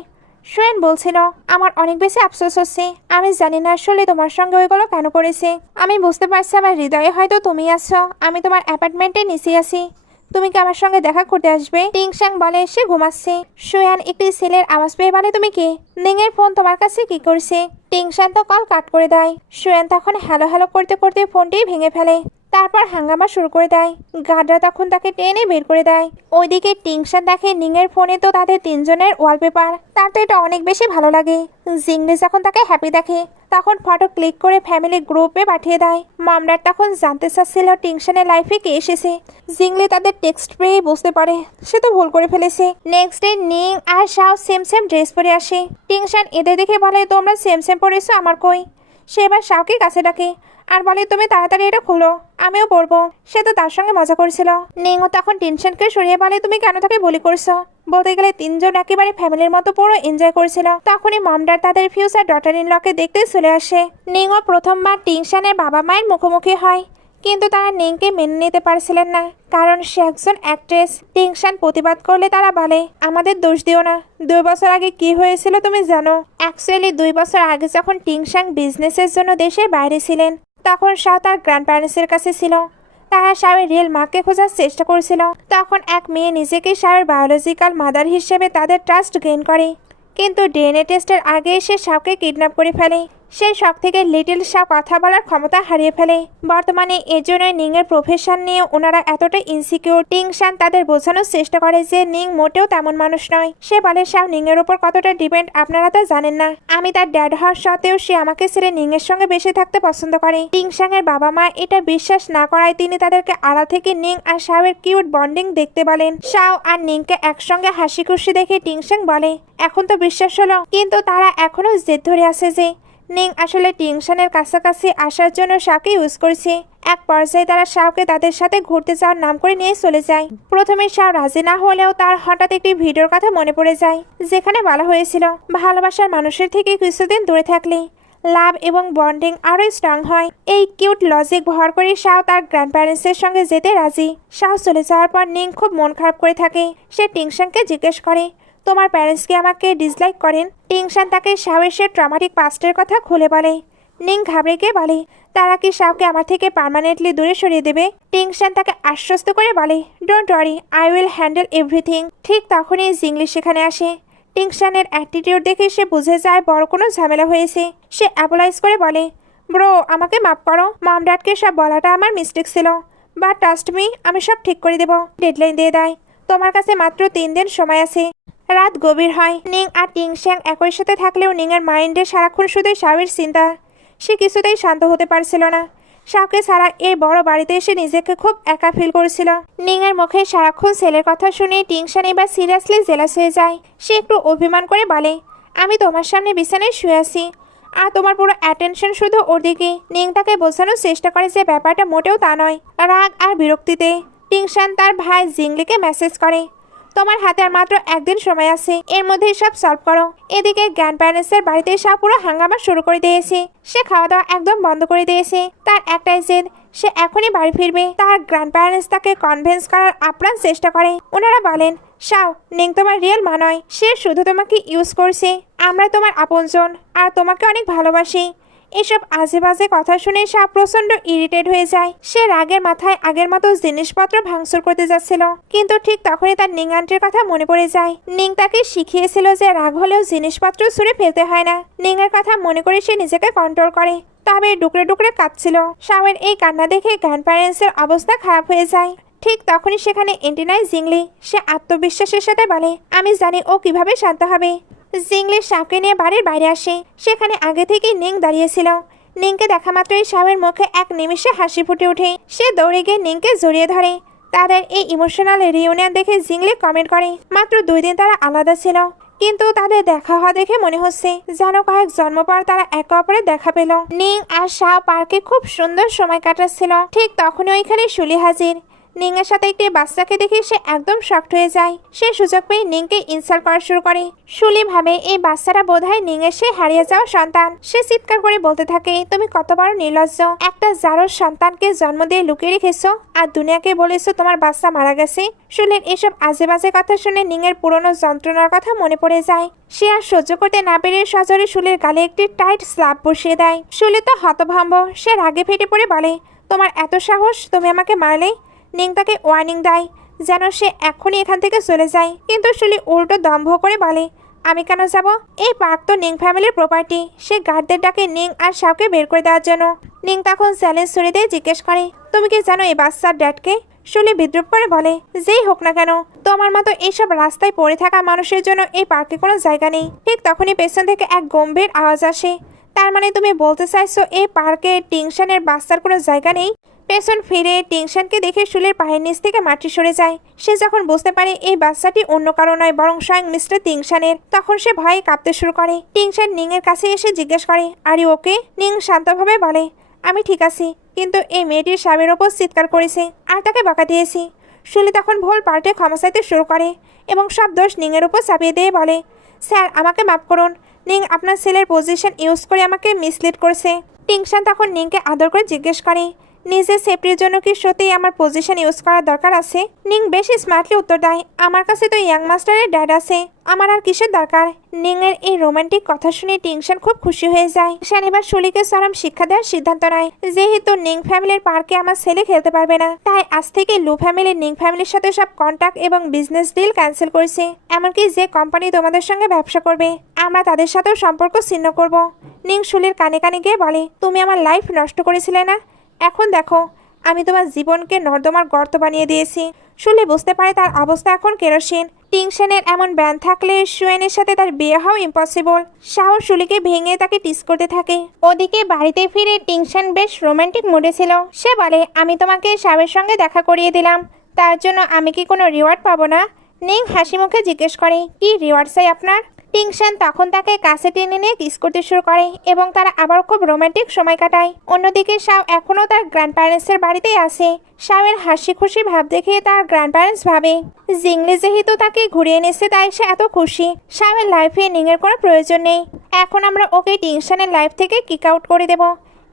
সুয়েন বলছিল আমার অনেক বেশি আফসোস হচ্ছে। আমি জানি না আসলে তোমার সঙ্গে ওইগুলো কেন করেছে। আমি বুঝতে পারছি আমার হৃদয়ে হয়তো তুমি আছো। আমি তোমার অ্যাপার্টমেন্টে নিচে আছি, তুমি কি আমার সঙ্গে দেখা করতে আসবে? টিংসাং বলে সে ঘুমাচ্ছে। সুয়ান একটি ছেলের আওয়াজ পেয়ে বলে তুমি কে? নিং এর ফোন তোমার কাছে কি করছে? টিংসান তো কল কাট করে দেয়। সুয়ান তখন হ্যালো হ্যালো করতে করতে ফোনটি ভেঙে ফেলে, তারপর হাঙ্গামা শুরু করে দেয়। গার্ডরা তখন তাকে টেনে বের করে দেয়। ওইদিকে টিংসান দেখে নিং এর ফোনে তো তাদের তিনজনের ওয়ালপেপার। তার তো এটা অনেক বেশি ভালো লাগে। জিংলি যখন তাকে হ্যাপি দেখে তখন ফটো ক্লিক করে ফ্যামিলি গ্রুপে পাঠিয়ে দেয়। মামলার তখন জানতে চাচ্ছিল টিংসানের লাইফে কে এসেছে। জিংলি তাদের টেক্সট পেয়ে বুঝতে পারে সে তো ভুল করে ফেলেছে। নেক্সট ডে নিং আর শাও সেম সেম ড্রেস পরে আসে। টিংসান এদের দেখে বলে তোমরা সেম সেম পরেছো, আমার কই? সে এবার শাওকে কাছে ডাকে আর বলে তুমি তাড়াতাড়ি এটা খুলো, আমিও পড়বো। সে তো তার সঙ্গে মজা করছিল। নিংও তখন টেনশনকে সরিয়ে বলে তুমি কেন তাকে বলি করছো? বলতে গেলে তিনজন একেবারে ফ্যামিলির মতো পুরো এনজয় করছিল। তখনই মমডার তাদের ফিউচার ডটার ইন লকে দেখতে চলে আসে। নিংও প্রথমবার টিংসানের বাবা মায়ের মুখোমুখি হয়, কিন্তু তারা নিংকে মেনে নিতে পারছিলেন না, কারণ সে একজন অ্যাক্ট্রেস। টিংসান প্রতিবাদ করলে তারা বলে আমাদের দোষ দিও না। 2 বছর আগে কি হয়েছিল তুমি জানো? অ্যাকচুয়ালি 2 বছর আগে যখন টিংসাং বিজনেসের জন্য দেশের বাইরে ছিলেন তখন শাও তার গ্র্যান্ড প্যারেন্টসের কাছে ছিল। তারা শাওয়ের রিয়েল মাকে খোঁজার চেষ্টা করছিল। তখন এক মেয়ে নিজেকে শাওয়ের বায়োলজিক্যাল মাদার হিসেবে তাদের ট্রাস্ট গেইন করে, কিন্তু ডিএনএ টেস্টের আগে সে শাওকে কিডন্যাপ করে ফেলে। সেই শখ থেকে লিটল শাও কথা বলার ক্ষমতা হারিয়ে ফেলে। বর্তমানে এজন্যই নিংয়ের প্রফেশন নিয়ে ওনারা এতটা ইনসিকিউর। টিংসান তাদের বোঝানোর চেষ্টা করে যে নিং মোটেও তেমন মানুষ নয়। সে বলে শাও নিংয়ের ওপর কতটা ডিপেন্ড আপনারা তা জানেন না। আমি তার ড্যাড হওয়ার সত্ত্বেও সে আমাকে ছেড়ে নিংয়ের সঙ্গে বেশি থাকতে পছন্দ করে। টিংসাংয়ের বাবা মা এটা বিশ্বাস না করায় তিনি তাদেরকে আড়াল থেকে নিং আর শাওয়ের কিউট বন্ডিং দেখতে বলেন। শাও আর নিংকে একসঙ্গে হাসি খুশি দেখে টিংসাং বলে এখন তো বিশ্বাস হলো, কিন্তু তারা এখনো জেদ ধরে আছে যে নিং আসলে টিংসানের কাছাকাছি আসার জন্য শাওকে ইউজ করছে। এক পর্যায়ে তারা শাওকে তাদের সাথে ঘুরতে যাওয়ার নাম করে নিয়ে চলে যায়। প্রথমে শাও রাজি না হলেও তার হঠাৎ একটি ভিডিওর কথা মনে পড়ে যায়, যেখানে বলা হয়েছিল ভালোবাসার মানুষের থেকে কিছুদিন দূরে থাকলে লাভ এবং বন্ডিং আরো স্ট্রং হয়। এই কিউট লজিক ভর করে শাও তার গ্র্যান্ড প্যারেন্টসের সঙ্গে যেতে রাজি। শাও চলে যাওয়ার পর নিং খুব মন খারাপ করে থাকে। সে টিংসানকে জিজ্ঞেস করে তোমার প্যারেন্টস কি আমাকে ডিসলাইক করেন? টিংসান তাকে শাওয়ের সে ট্রমাটিক পাস্টের কথা খুলে বলে। নিং ঘাবড়ে গিয়ে বলে তারা কি শাওকে আমার থেকে পার্মানেন্টলি দূরে সরিয়ে দেবে? টিংসান তাকে আশ্বস্ত করে বলে don't worry, I will handle everything. ঠিক তখনই জিংলি সেখানে আসে। টিংসানের অ্যাটিটিউড দেখে সে বুঝে যায় বড় কোনো ঝামেলা হয়েছে। সে অ্যাপোলাইজ করে বলে ব্রো আমাকে মাফ করো, মম ড্যাডকে সব বলাটা আমার মিস্টেক ছিল, বাট ট্রাস্ট মি আমি সব ঠিক করে দেব। ডেডলাইন দিয়ে দেয় তোমার কাছে মাত্র 3 দিন সময় আছে। রাত গভীর হয়। নিং আর টিংসাং একই সাথে থাকলেও নিংয়ের মাইন্ডে সারাক্ষণ শুধু শাওয়ের চিন্তা। সে কিছুতেই শান্ত হতে পারছিল না। শাওকে ছাড়া এই বড় বাড়িতে এসে নিজেকে খুব একা ফিল করেছিল। নিংয়ের মুখে সারাক্ষণ ছেলের কথা শুনে টিংসান এবার সিরিয়াসলি জেলাস হয়ে যায়। সে একটু অভিমান করে বলে আমি তোমার সামনে বিছানায় শুয়ে আছি আর তোমার পুরো অ্যাটেনশন শুধু ওর দিকে। নিং তাকে বোঝানোর চেষ্টা করে যে ব্যাপারটা মোটেও তা নয়। রাগ আর বিরক্তিতে টিংসান তার ভাই জিংলিকে মেসেজ করে তোমার হাতে আর মাত্র 1 দিন সময় আছে, এর মধ্যেই সব সলভ করো। এদিকে গ্র্যান্ড প্যারেন্টসের বাড়িতে শাও পুরো হাঙ্গামা শুরু করে দিয়েছে। সে খাওয়া দাওয়া একদম বন্ধ করে দিয়েছে। তার একটাই জেদ সে এখনই বাড়ি ফিরবে। তার গ্র্যান্ড প্যারেন্টস তাকে কনভিন্স করার আপ্রাণ চেষ্টা করে। ওনারা বলেন শাও নিং তোমার রিয়েল মা নয়, সে শুধু তোমাকে ইউজ করছে। আমরা তোমার আপনজন আর তোমাকে অনেক ভালোবাসি। এসব আজে বাজে কথা শুনে শাও প্রচন্ড ইরিটেট হয়ে যায়। সে রাগের মাথায় আগের মতো জিনিসপত্র ভাঙচুর করতে যাচ্ছিল, কিন্তু ঠিক তখনই তার নিং আন্টির কথা মনে পড়ে যায়। নিং তাকে শিখিয়েছিল যে রাগ হলেও জিনিসপত্র ছুঁড়ে ফেলতে হয় না। নিং এর কথা মনে করে সে নিজেকে কন্ট্রোল করে, তবে ডুকরে ডুকরে কাঁদছিল। শাওয়ের এই কান্না দেখে গ্র্যান্ড প্যারেন্টসের অবস্থা খারাপ হয়ে যায়। ঠিক তখনই সেখানে এন্টিনায় জিংলি। সে আত্মবিশ্বাসের সাথে বলে আমি জানি ও কিভাবে শান্ত হবে। জিংলি শাওকে নিয়ে বাড়ির বাইরে আসে। সেখানে আগে থেকেই নিং দাঁড়িয়েছিল। নিংকে দেখা মাত্রই শাওয়ের মুখে এক নিমিষে হাসি ফুটে ওঠে। সে দৌড়ে গিয়ে নিংকে জড়িয়ে ধরে। তাদের এই ইমোশনাল রিউনিয়ন দেখে জিংলি কমেন্ট করে, মাত্র 2 দিন তারা আলাদা ছিল, কিন্তু তাদের দেখা হওয়া দেখে মনে হচ্ছে যেন কয়েক জন্ম পর তারা একে অপরের দেখা পেল। নিং আর শাও পার্কে খুব সুন্দর সময় কাটাচ্ছিল। ঠিক তখনই ওইখানে শুলি হাজির। নিং এর সাথে একটি বাচ্চাকে দেখে সে একদম শকড হয়ে যায়। সে সুযোগ পেয়ে নিংকে ইনসাল্ট করা শুরু করে। শুলি ভাবে এই বাচ্চাটা বোধহয় নিং এর সে হারিয়ে যাওয়া সন্তান। সে চিৎকার করে বলতে থাকে, তুমি কত বড় নির্লজ্জ, একটা জারোর সন্তানকে জন্ম দিয়ে লুকিয়ে রেখেছো আর দুনিয়াকে বলেছো তোমার বাচ্চা মারা গেছে। শুলির এসব আজে বাজে কথা শুনে নিং এর পুরনো যন্ত্রণার কথা মনে পড়ে যায়। সে আর সহ্য করতে না পেরে সজোরে শুলির গালে একটি টাইট স্ল্যাপ বসিয়ে দেয়। শুলি তো হতভম্ব। সে রাগে ফেটে পড়ে বলে, তোমার এত সাহস, তুমি আমাকে মারলে? নিং তাকে ওয়ার্নিং দেয় যেন সে এখনই এখান থেকে চলে যায়, কিন্তু শুলি উল্টো দম্ভ করে বলে, আমি কেন যাব? এই পার্ক তো নিং ফ্যামিলির প্রপার্টি। সে গার্ডদের ডাকে নিং আর শাওকে বের করে দেওয়ার জন্য। নিং তখন চ্যালেঞ্জ ছুড়ে দিয়ে জিজ্ঞেস করে, তুমি কি জানো এই বাচ্চার ড্যাডকে? শুলি বিদ্রুপ করে বলে, যেই হোক না কেন, তোমার মতো এইসব রাস্তায় পড়ে থাকা মানুষের জন্য এই পার্কে কোনো জায়গা নেই। ঠিক তখনই পেছন থেকে এক গম্ভীর আওয়াজ আসে। তার মানে তুমি বলতে চাইছো এই পার্কে টিংশনের বাচ্চার কোনো জায়গা নেই? পেছন ফিরে টিংশনকে দেখে শুলির পায়ের নিচ থেকে মাটি সরে যায়। সে যখন বুঝতে পারে এই বাচ্চাটি অন্য কারো নয় বরং স্বয়ং মিস্টার টিংশনের, তখন সে ভয়ে কাঁপতে শুরু করে। টিংশন নিং এর কাছে এসে জিজ্ঞেস করে, আর ইউ ওকে? নিং শান্তভাবে বলে, আমি ঠিক আছি, কিন্তু এই মেয়েটির স্বামীর ওপর চিৎকার করেছে আর তাকে বকা দিয়েছি। শুলি তখন ভুল পাল্টে ক্ষমা চাইতে শুরু করে এবং সব দোষ নিং এর উপর চাপিয়ে দিয়ে বলে, স্যার আমাকে মাফ করুন, নিং আপনার ছেলের পজিশন ইউজ করে আমাকে মিসলিড করেছে। টিংশন তখন নিংকে আদর করে জিজ্ঞেস করে, নিজের সেফটির জন্য কি সত্যিই আমার পজিশন ইউজ করার দরকার আছে? নিং বেশ স্মার্টলি উত্তর দেয়, আমার কাছে তো ইয়াং মাস্টারের ড্যাড আছে, আমার আর কিসের দরকার? নিং এর এই রোমান্টিক কথা শুনে টিংশন খুব খুশি হয়ে যায়। টিংশন এবার শুলিকে চরম শিক্ষা দেওয়ার সিদ্ধান্ত নেয়। যেহেতু নিং ফ্যামিলির পার্কে আমার ছেলে খেলতে পারবে না, তাই আজ থেকে লু ফ্যামিলির নিং ফ্যামিলির সাথে সব কন্ট্যাক্ট এবং বিজনেস ডিল ক্যান্সেল করেছে। এমনকি যে কোম্পানি তোমাদের সঙ্গে ব্যবসা করবে, আমরা তাদের সাথেও সম্পর্ক ছিন্ন করব। নিং শুলির কানে কানে গিয়ে বলে, তুমি আমার লাইফ নষ্ট করেছিলে না, এখন দেখো আমি তোমার জীবনকে নর্দমার গর্ত বানিয়ে দিয়েছি। শুলি বুঝতে পারে তার অবস্থা এখন কেরোসিন। টিংশনের এমন ব্যান থাকলে সুয়েনের সাথে তার বিয়ে হওয়া ইম্পসিবল। সাহস শুলিকে ভেঙে তাকে টিস করতে থাকে। ওদিকে বাড়িতে ফিরে টিংশন বেশ রোমান্টিক মুডে ছিল। সে বলে, আমি তোমাকে শাওয়ের সঙ্গে দেখা করিয়ে দিলাম, তার জন্য আমি কি কোনো রিওয়ার্ড পাবো না? নিং হাসি মুখে জিজ্ঞেস করে, কি রিওয়ার্ড চাই আপনার? টিংশন তখন তাকে কাছে টেনে নিয়ে কিস করতে শুরু করে এবং তারা আবার খুব রোমান্টিক সময় কাটায়। অন্যদিকে শাও এখনও তার গ্র্যান্ড প্যারেন্টসের বাড়িতেই আছে। শাওয়ের হাসি খুশি ভাব দেখে তার গ্র্যান্ড প্যারেন্টস ভাবে জিংলি যেহেতু তাকে ঘুরিয়ে এনেছে তাই সে এত খুশি। শাওয়ের লাইফে নিংয়ের কোনো প্রয়োজন নেই, এখন আমরা ওকে টিংশনের লাইফ থেকে কিক আউট করে দেব।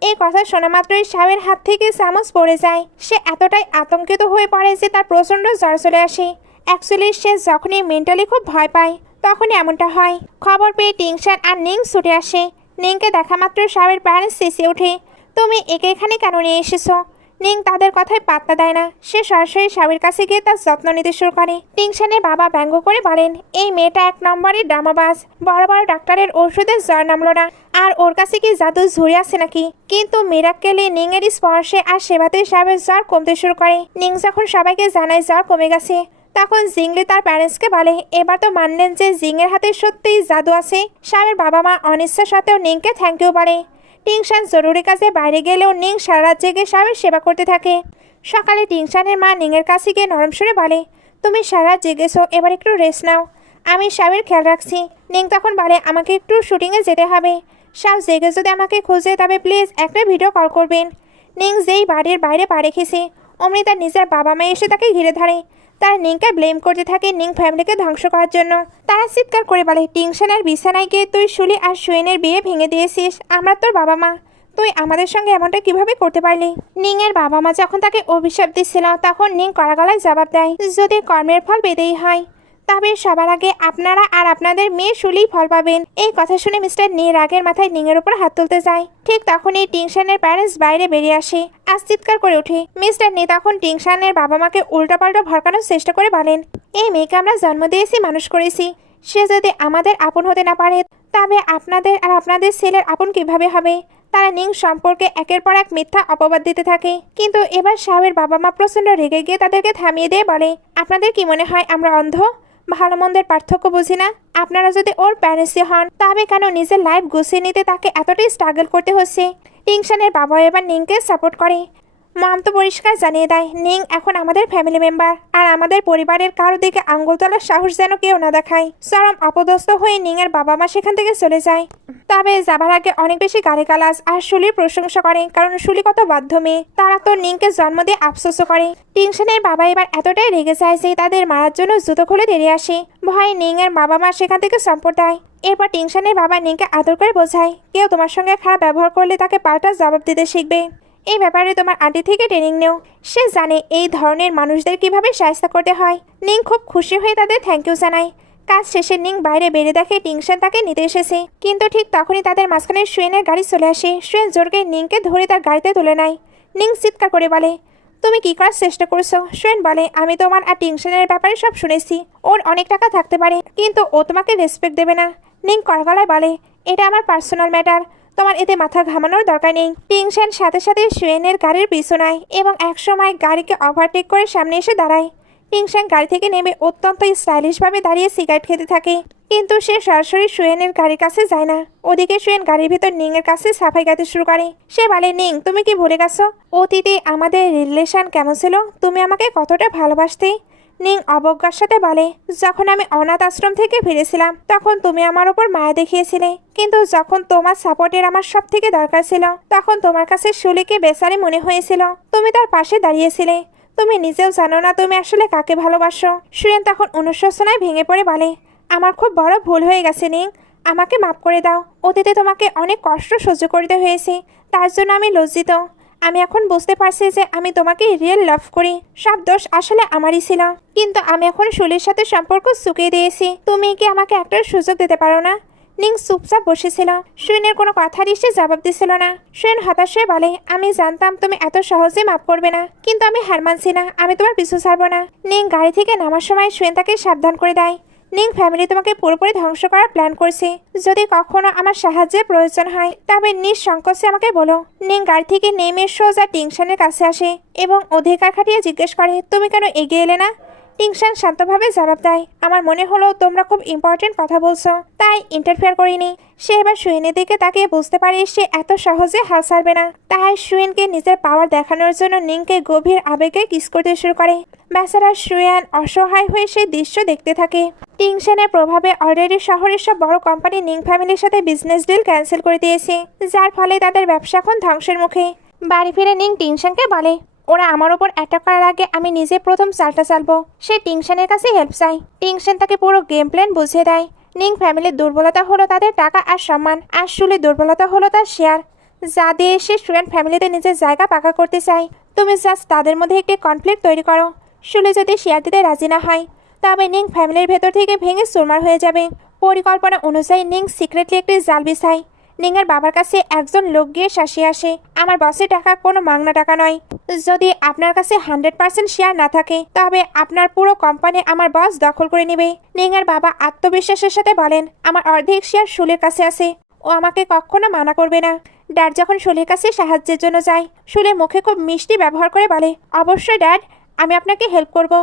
এই কথা শোনা মাত্রই শাওয়ের হাত থেকে চামচ পড়ে যায়। সে এতটাই আতঙ্কিত হয়ে পড়ে যে তার প্রচণ্ড জ্বর চলে আসে। অ্যাকচুয়ালি সে যখনই মেন্টালি খুব ভয় পায় তখনই এমনটা হয়। খবর পেয়ে টিংশন আর নিং ছুটে আসে। নিংকে দেখা মাত্র শাওয়ের প্যারেন্টস চেঁচিয়ে ওঠে, তুমি একে এখানে কেন নিয়ে এসেছো? নিং তাদের কথায় পাত্তা দেয় না। সে সরাসরি শাওয়ের কাছে গিয়ে তার যত্ন নিতে শুরু করে। টিংশনের বাবা ব্যঙ্গ করে বলেন, এই মেয়েটা 1 নম্বরের ড্রামাবাজ, বড় বড় ডাক্তারের ওষুধে জ্বর নামলো না, আর ওর কাছে কি জাদু ঝুড়ি আছে নাকি? কিন্তু মিরাক্কেলে নিং এর স্পর্শে আর সেবাতে শাওয়ের জ্বর কমতে শুরু করে। নিং যখন সবাইকে জানায় জ্বর কমে গেছে, তখন জিংলি তার প্যারেন্টসকে বলে, এবার তো মানলেন যে জিংয়ের হাতে সত্যিই জাদু আছে। শাওয়ের বাবা মা অনিচ্ছা সত্ত্বেও নিংকে থ্যাংক ইউ বলে। টিংশন জরুরি কাজে বাইরে গেলেও নিং সারা রাত জেগে শাওয়ের সেবা করতে থাকে। সকালে টিংশনের মা নিংয়ের কাছে গিয়ে নরম সুরে বলে, তুমি সারা রাত জেগেছো, এবার একটু রেস্ট নাও, আমি শাওয়ের খেয়াল রাখছি। নিং তখন বলে, আমাকে একটু শুটিংয়ে যেতে হবে, শাও জেগে যদি আমাকে খুঁজে তবে প্লিজ একটা ভিডিও কল করবেন। নিং যেই বাড়ির বাইরে পা রেখেছে অমনি তার নিজের বাবা মা এসে তাকে ঘিরে ধরে। তারা নিংকে ব্লেম করতে থাকে নিং ফ্যামিলিকে ধ্বংস করার জন্য। তারা চিৎকার করে বলে, টিংশনের বিছানায় গিয়ে তুই শুলি আর সুয়েনের বিয়ে ভেঙে দিয়েছিস, আমরা তোর বাবা মা, তুই আমাদের সঙ্গে এমনটা কিভাবে করতে পারলি? নিং এর বাবা মা যখন তাকে অভিশাপ দিচ্ছিল তখন নিং কড়া গলায় জবাব দেয়, যদি কর্মের ফল পেতেই হয় তবে সবার আগে আপনারা আর আপনাদের মেয়ে শুলেই ফল পাবেন। এই কথা শুনে মিস্টার নি রাগের মাথায় নিংয়ের উপর হাত তুলতে যায়। ঠিক তখনই টিংশনের প্যারেন্টস বাইরে বেরিয়ে আসে আর চিৎকার করে ওঠে। মিস্টার নি তখন টিংশনের বাবা মাকে উল্টাপাল্টা ভড়কানোর চেষ্টা করে বলেন, এই মেয়েকে আমরা জন্ম দিয়েছি, মানুষ করেছি, সে যদি আমাদের আপন হতে না পারে তবে আপনাদের আর আপনাদের ছেলের আপন কিভাবে হবে? তারা নিং সম্পর্কে একের পর এক মিথ্যা অপবাদ দিতে থাকে। কিন্তু এবার শাওয়ের বাবা মা প্রচণ্ড রেগে গিয়ে তাদেরকে থামিয়ে দিয়ে বলে, আপনাদের কি মনে হয় আমরা অন্ধ? ভালো মন্দের পার্থক্য বুঝি না। আপনারা যদি ওর প্যারেন্টসই হন তবে কেন নিজের লাইফ গুছিয়ে নিতে তাকে এতটাই স্ট্রাগল করতে হচ্ছে? টিংশনের বাবা এবার নিংকে সাপোর্ট করে। মম তো পরিষ্কার জানিয়ে দেয় নিং এখন আমাদের ফ্যামিলি মেম্বার, আর আমাদের পরিবারের কারো দিকে আঙ্গুল তোলার সাহস যেন কেউ না দেখায়। চরম অপদস্থ হয়ে নিং এর বাবা মা সেখান থেকে চলে যায়। তবে যাবার আগে অনেক বেশি গালিগালাজ আর শুলির প্রশংসা করে, কারণ শুলি কত বাধ্য মেয়ে। তারা তো নিংকে জন্ম দিয়ে আফসোসও করে। টিংশনের বাবা এবার এতটাই রেগে যায় যে তাদের মারার জন্য জুতো খুলে বেরিয়ে আসে। ভয়ে নিং এর বাবা মা সেখান থেকে সম্পদ দেয়। এরপর টিংশনের বাবা নিংকে আদর করে বোঝায় কেউ তোমার সঙ্গে খারাপ ব্যবহার করলে তাকে পাল্টা জবাব দিতে শিখবে। এই ব্যাপারে তোমার আন্টি থেকে ট্রেনিং নেও, সে জানে এই ধরনের মানুষদের কিভাবে সাহায্য করতে হয়। নিং খুব খুশি হয়ে তাদের থ্যাংক ইউ জানায়। কাজ শেষে নিং বাইরে বেরিয়ে দেখে টিংশন তাকে নিতে এসেছে, কিন্তু ঠিক তখনই তাদের মাঝখানে সুয়েনের গাড়ি চলে আসে। সুয়েন জোরকে নিংকে ধরে তার গাড়িতে তুলে নেয়। নিং চিৎকার করে বলে তুমি কি করার চেষ্টা করছো? সুয়েন বলে আমি তোমার আর টিংশনের ব্যাপারে সব শুনেছি। ওর অনেক টাকা থাকতে পারে কিন্তু ও তোমাকে রেসপেক্ট দেবে না। নিং কড়গলায় বলে এটা আমার পার্সোনাল ম্যাটার, তোমার এতে মাথা ঘামানোর দরকার নেই। টিংশন সাথে সাথে সুয়েনের গাড়ির পিছু নেয় এবং একসময় গাড়িকে ওভারটেক করে সামনে এসে দাঁড়ায়। টিংশন গাড়ি থেকে নেমে অত্যন্ত স্টাইলিশভাবে দাঁড়িয়ে সিগারেট খেতে থাকে, কিন্তু সে সরাসরি সুয়েনের গাড়ির কাছে যায় না। ওদিকে সুয়েন গাড়ির ভিতর নিং এর কাছে সাফাই গাইতে শুরু করে। সে বলে নিং তুমি কি ভুলে গেছো অতীতে আমাদের রিলেশন কেমন ছিল? তুমি আমাকে কতটা ভালোবাসতে? নিং অবজ্ঞার সাথে বলে যখন আমি অনাথ আশ্রম থেকে ফিরেছিলাম তখন তুমি আমার উপর মায়া দেখিয়েছিলে, কিন্তু যখন তোমার সাপোর্টের আমার সব থেকে দরকার ছিল তখন তোমার কাছে শুলিকে বেচারি মনে হয়েছিল। তুমি তার পাশে দাঁড়িয়েছিলে। তুমি নিজেও জানো না তুমি আসলে কাকে ভালোবাসো। সুয়েন তখন অনুশোচনায় ভেঙে পড়ে বলে আমার খুব বড় ভুল হয়ে গেছে নিং, আমাকে মাফ করে দাও। অতীতে তোমাকে অনেক কষ্ট সহ্য করতে হয়েছে, তার জন্য আমি লজ্জিত। আমি এখন বুঝতে পারছি যে আমি তোমাকে রিয়েল লাভ করি। সব দোষ আসলে আমারই ছিল, কিন্তু আমি এখন শুলির সাথে সম্পর্ক চুকিয়ে দিয়েছি। তুমি কি আমাকে একটা সুযোগ দিতে পারো না? নিং চুপচাপ বসেছিল। সুয়েনের কোনো কথারই সে জবাব দিছিল না। সুয়েন হতাশ হয়ে বলে আমি জানতাম তুমি এত সহজে মাফ করবে না, কিন্তু আমি হার মানছি না, আমি তোমার পিছু ছাড়বো না। নিং গাড়ি থেকে নামার সময় সুয়েন তাকে সাবধান করে দেয় নিং ফ্যামিলি তোমাকে পুরোপুরি ধ্বংস করার প্ল্যান করছে। যদি কখনো আমার সাহায্যের প্রয়োজন হয় তবে নিঃসংকোচে আমাকে বলো। নিং গাড়ি থেকে নেমে সোজা টিংশনের কাছে আসে এবং অধিকার খাটিয়ে জিজ্ঞেস করে তুমি কেন এগিয়ে এলে না? টিংশন শান্তভাবে জবাব দেয় আমার মনে হলো তোমরা খুব ইম্পর্টেন্ট কথা বলছো, তাই ইন্টারফেয়ার করিনি। সে এবার সুয়েনের দিকে তাকিয়ে বুঝতে পারে সে এত সহজে হাল ছাড়বে না, তাই সুয়েনকে নিজের পাওয়ার দেখানোর জন্য নিংকে গভীর আবেগে কিস করতে শুরু করে। বেচারা সুয়েন অসহায় হয়ে সেই দৃশ্য দেখতে থাকে। টিংশনের প্রভাবে অলরেডি শহরের সব বড় কোম্পানি নিং ফ্যামিলির সাথে বিজনেস ডিল ক্যান্সেল করে দিয়েছে, যার ফলে তাদের ব্যবসা এখন ধ্বংসের মুখে। বাড়ি ফিরে নিং টিংশনকে বলে ওরা আমার ওপর অ্যাটাক করার আগে আমি নিজে প্রথম চালটা চালবো। সে টিংশনের কাছে হেল্প চায়। টিংশন তাকে পুরো গেম প্ল্যান বুঝিয়ে দেয়। নিং ফ্যামিলির দুর্বলতা হলো তাদের টাকা আর সম্মান, আর শুলির দুর্বলতা হলো তার শেয়ার, যা দিয়ে সে সুয়েন ফ্যামিলিতে নিজের জায়গা পাকা করতে চায়। তুমি জাস্ট তাদের মধ্যে একটি কনফ্লিক্ট তৈরি করো। শুলি যদি শেয়ার দিতে রাজি না হয় তবে নিং ফ্যামিলির ভেতর থেকে ভেঙে চুরমার হয়ে যাবে। পরিকল্পনা অনুযায়ী নিং সিক্রেটলি একটি জাল বিছায়। নিংয়ের বাবার কাছে একজন লোক গিয়ে শাসিয়ে আসে আমার বসের টাকা কোনো মাংনা টাকা নয়। যদি আপনার কাছে 100% শেয়ার না থাকে তবে আপনার পুরো কোম্পানি আমার বস দখল করে নেবে। নিংয়ের বাবা আত্মবিশ্বাসের সাথে বলেন আমার অর্ধেক শেয়ার শুলির কাছে আছে, ও আমাকে কখনো মানা করবে না। ড্যাড যখন শুলির কাছে সাহায্যের জন্য যায় শুলে মুখে খুব মিষ্টি ব্যবহার করে বলে অবশ্যই ড্যাড, আমি আপনাকে হেল্প করব।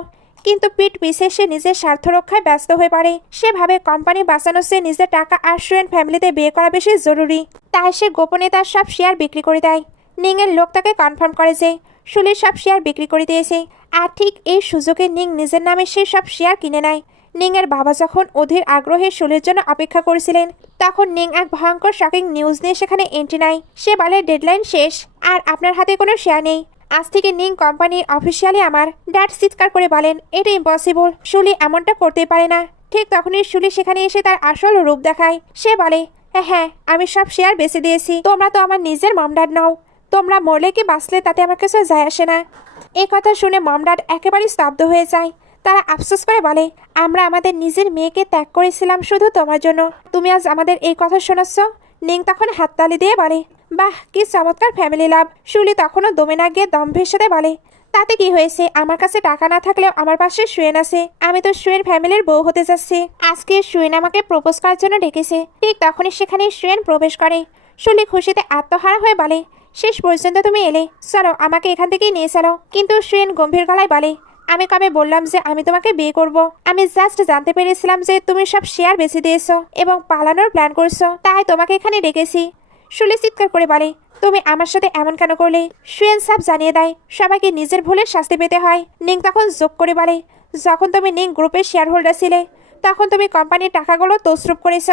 কিন্তু পিঠ পিছে সে নিজের স্বার্থ রক্ষায় ব্যস্ত হয়ে পড়ে। সে ভাবে কোম্পানি বাঁচানোর চেয়ে নিজের টাকা আর সুয়েন ফ্যামিলিতে বিয়ে করা বেশি জরুরি, তাই সে গোপনে তার সব শেয়ার বিক্রি করে দেয়। নিংয়ের লোক তাকে কনফার্ম করে যে শুলির সব শেয়ার বিক্রি করে দিয়েছে, আর ঠিক এই সুযোগে নিং নিজের নামে সেই সব শেয়ার কিনে নেয়। নিংয়ের বাবা যখন অধীর আগ্রহে শুলির জন্য অপেক্ষা করেছিলেন তখন নিং এক ভয়ঙ্কর শকিং নিউজ নিয়ে সেখানে এন্ট্রি নেয়। সে বলে ডেডলাইন শেষ আর আপনার হাতে কোনো শেয়ার নেই, আজ থেকে নিং কোম্পানি অফিসিয়ালি আমার। ড্যাড চিৎকার করে বলেন এটা ইম্পসিবল, শুলি এমনটা করতে পারে না। ঠিক তখনই শুলি সেখানে এসে তার আসল রূপ দেখায়। সে বলে হ্যাঁ আমি সব শেয়ার বেচে দিয়েছি, তোমরা তো আমার নিজের মম ড্যাড নও, তোমরা মরলে কি বাঁচলে তাতে আমার কিছু যায় আসে না। এই কথা শুনে মম ড্যাড একেবারে স্তব্ধ হয়ে যায়। তারা আফসোস করে বলে আমরা আমাদের নিজের মেয়েকে ত্যাগ করেছিলাম শুধু তোমার জন্য, তুমি আজ আমাদের এই কথা শোনাচ্ছ। নিং তখন হাততালি দিয়ে বলে বাহ কি চমৎকার ফ্যামিলি লাভ। শুলি তখনও দমে না গিয়ে দম্ভের সাথে বলে তাতে কি হয়েছে, আমার কাছে টাকা না থাকলেও আমার পাশে সুয়েন আছে, আমি তো সুয়েন ফ্যামিলির বউ হতে যাচ্ছি। আজকে সুয়েন আমাকে প্রপোজ করার জন্য ডেকেছে। ঠিক তখনই সেখানে সুয়েন প্রবেশ করে। শুলি খুশিতে আত্মহারা হয়ে বলে শেষ পর্যন্ত তুমি এলে, চলো আমাকে এখান থেকেই নিয়ে চলো। কিন্তু সুয়েন গম্ভীর গলায় বলে আমি কবে বললাম যে আমি তোমাকে বিয়ে করব? আমি জাস্ট জানতে পেরেছিলাম যে তুমি সব শেয়ার বেচে দিয়েছো এবং পালানোর প্ল্যান করছো, তাই তোমাকে এখানে ডেকেছি। শুলে চিৎকার করে বলে, তুমি আমার সাথে এমন কেন করলে? সুয়েন সাহেব জানিয়ে দেয় সবাইকে নিজের ভুলের শাস্তি পেতে হয়। নিং তখন যোগ করে বলে, যখন তুমি নিং গ্রুপের শেয়ার হোল্ডার ছিলে তখন তুমি কোম্পানির টাকাগুলো তছরূপ করেছ।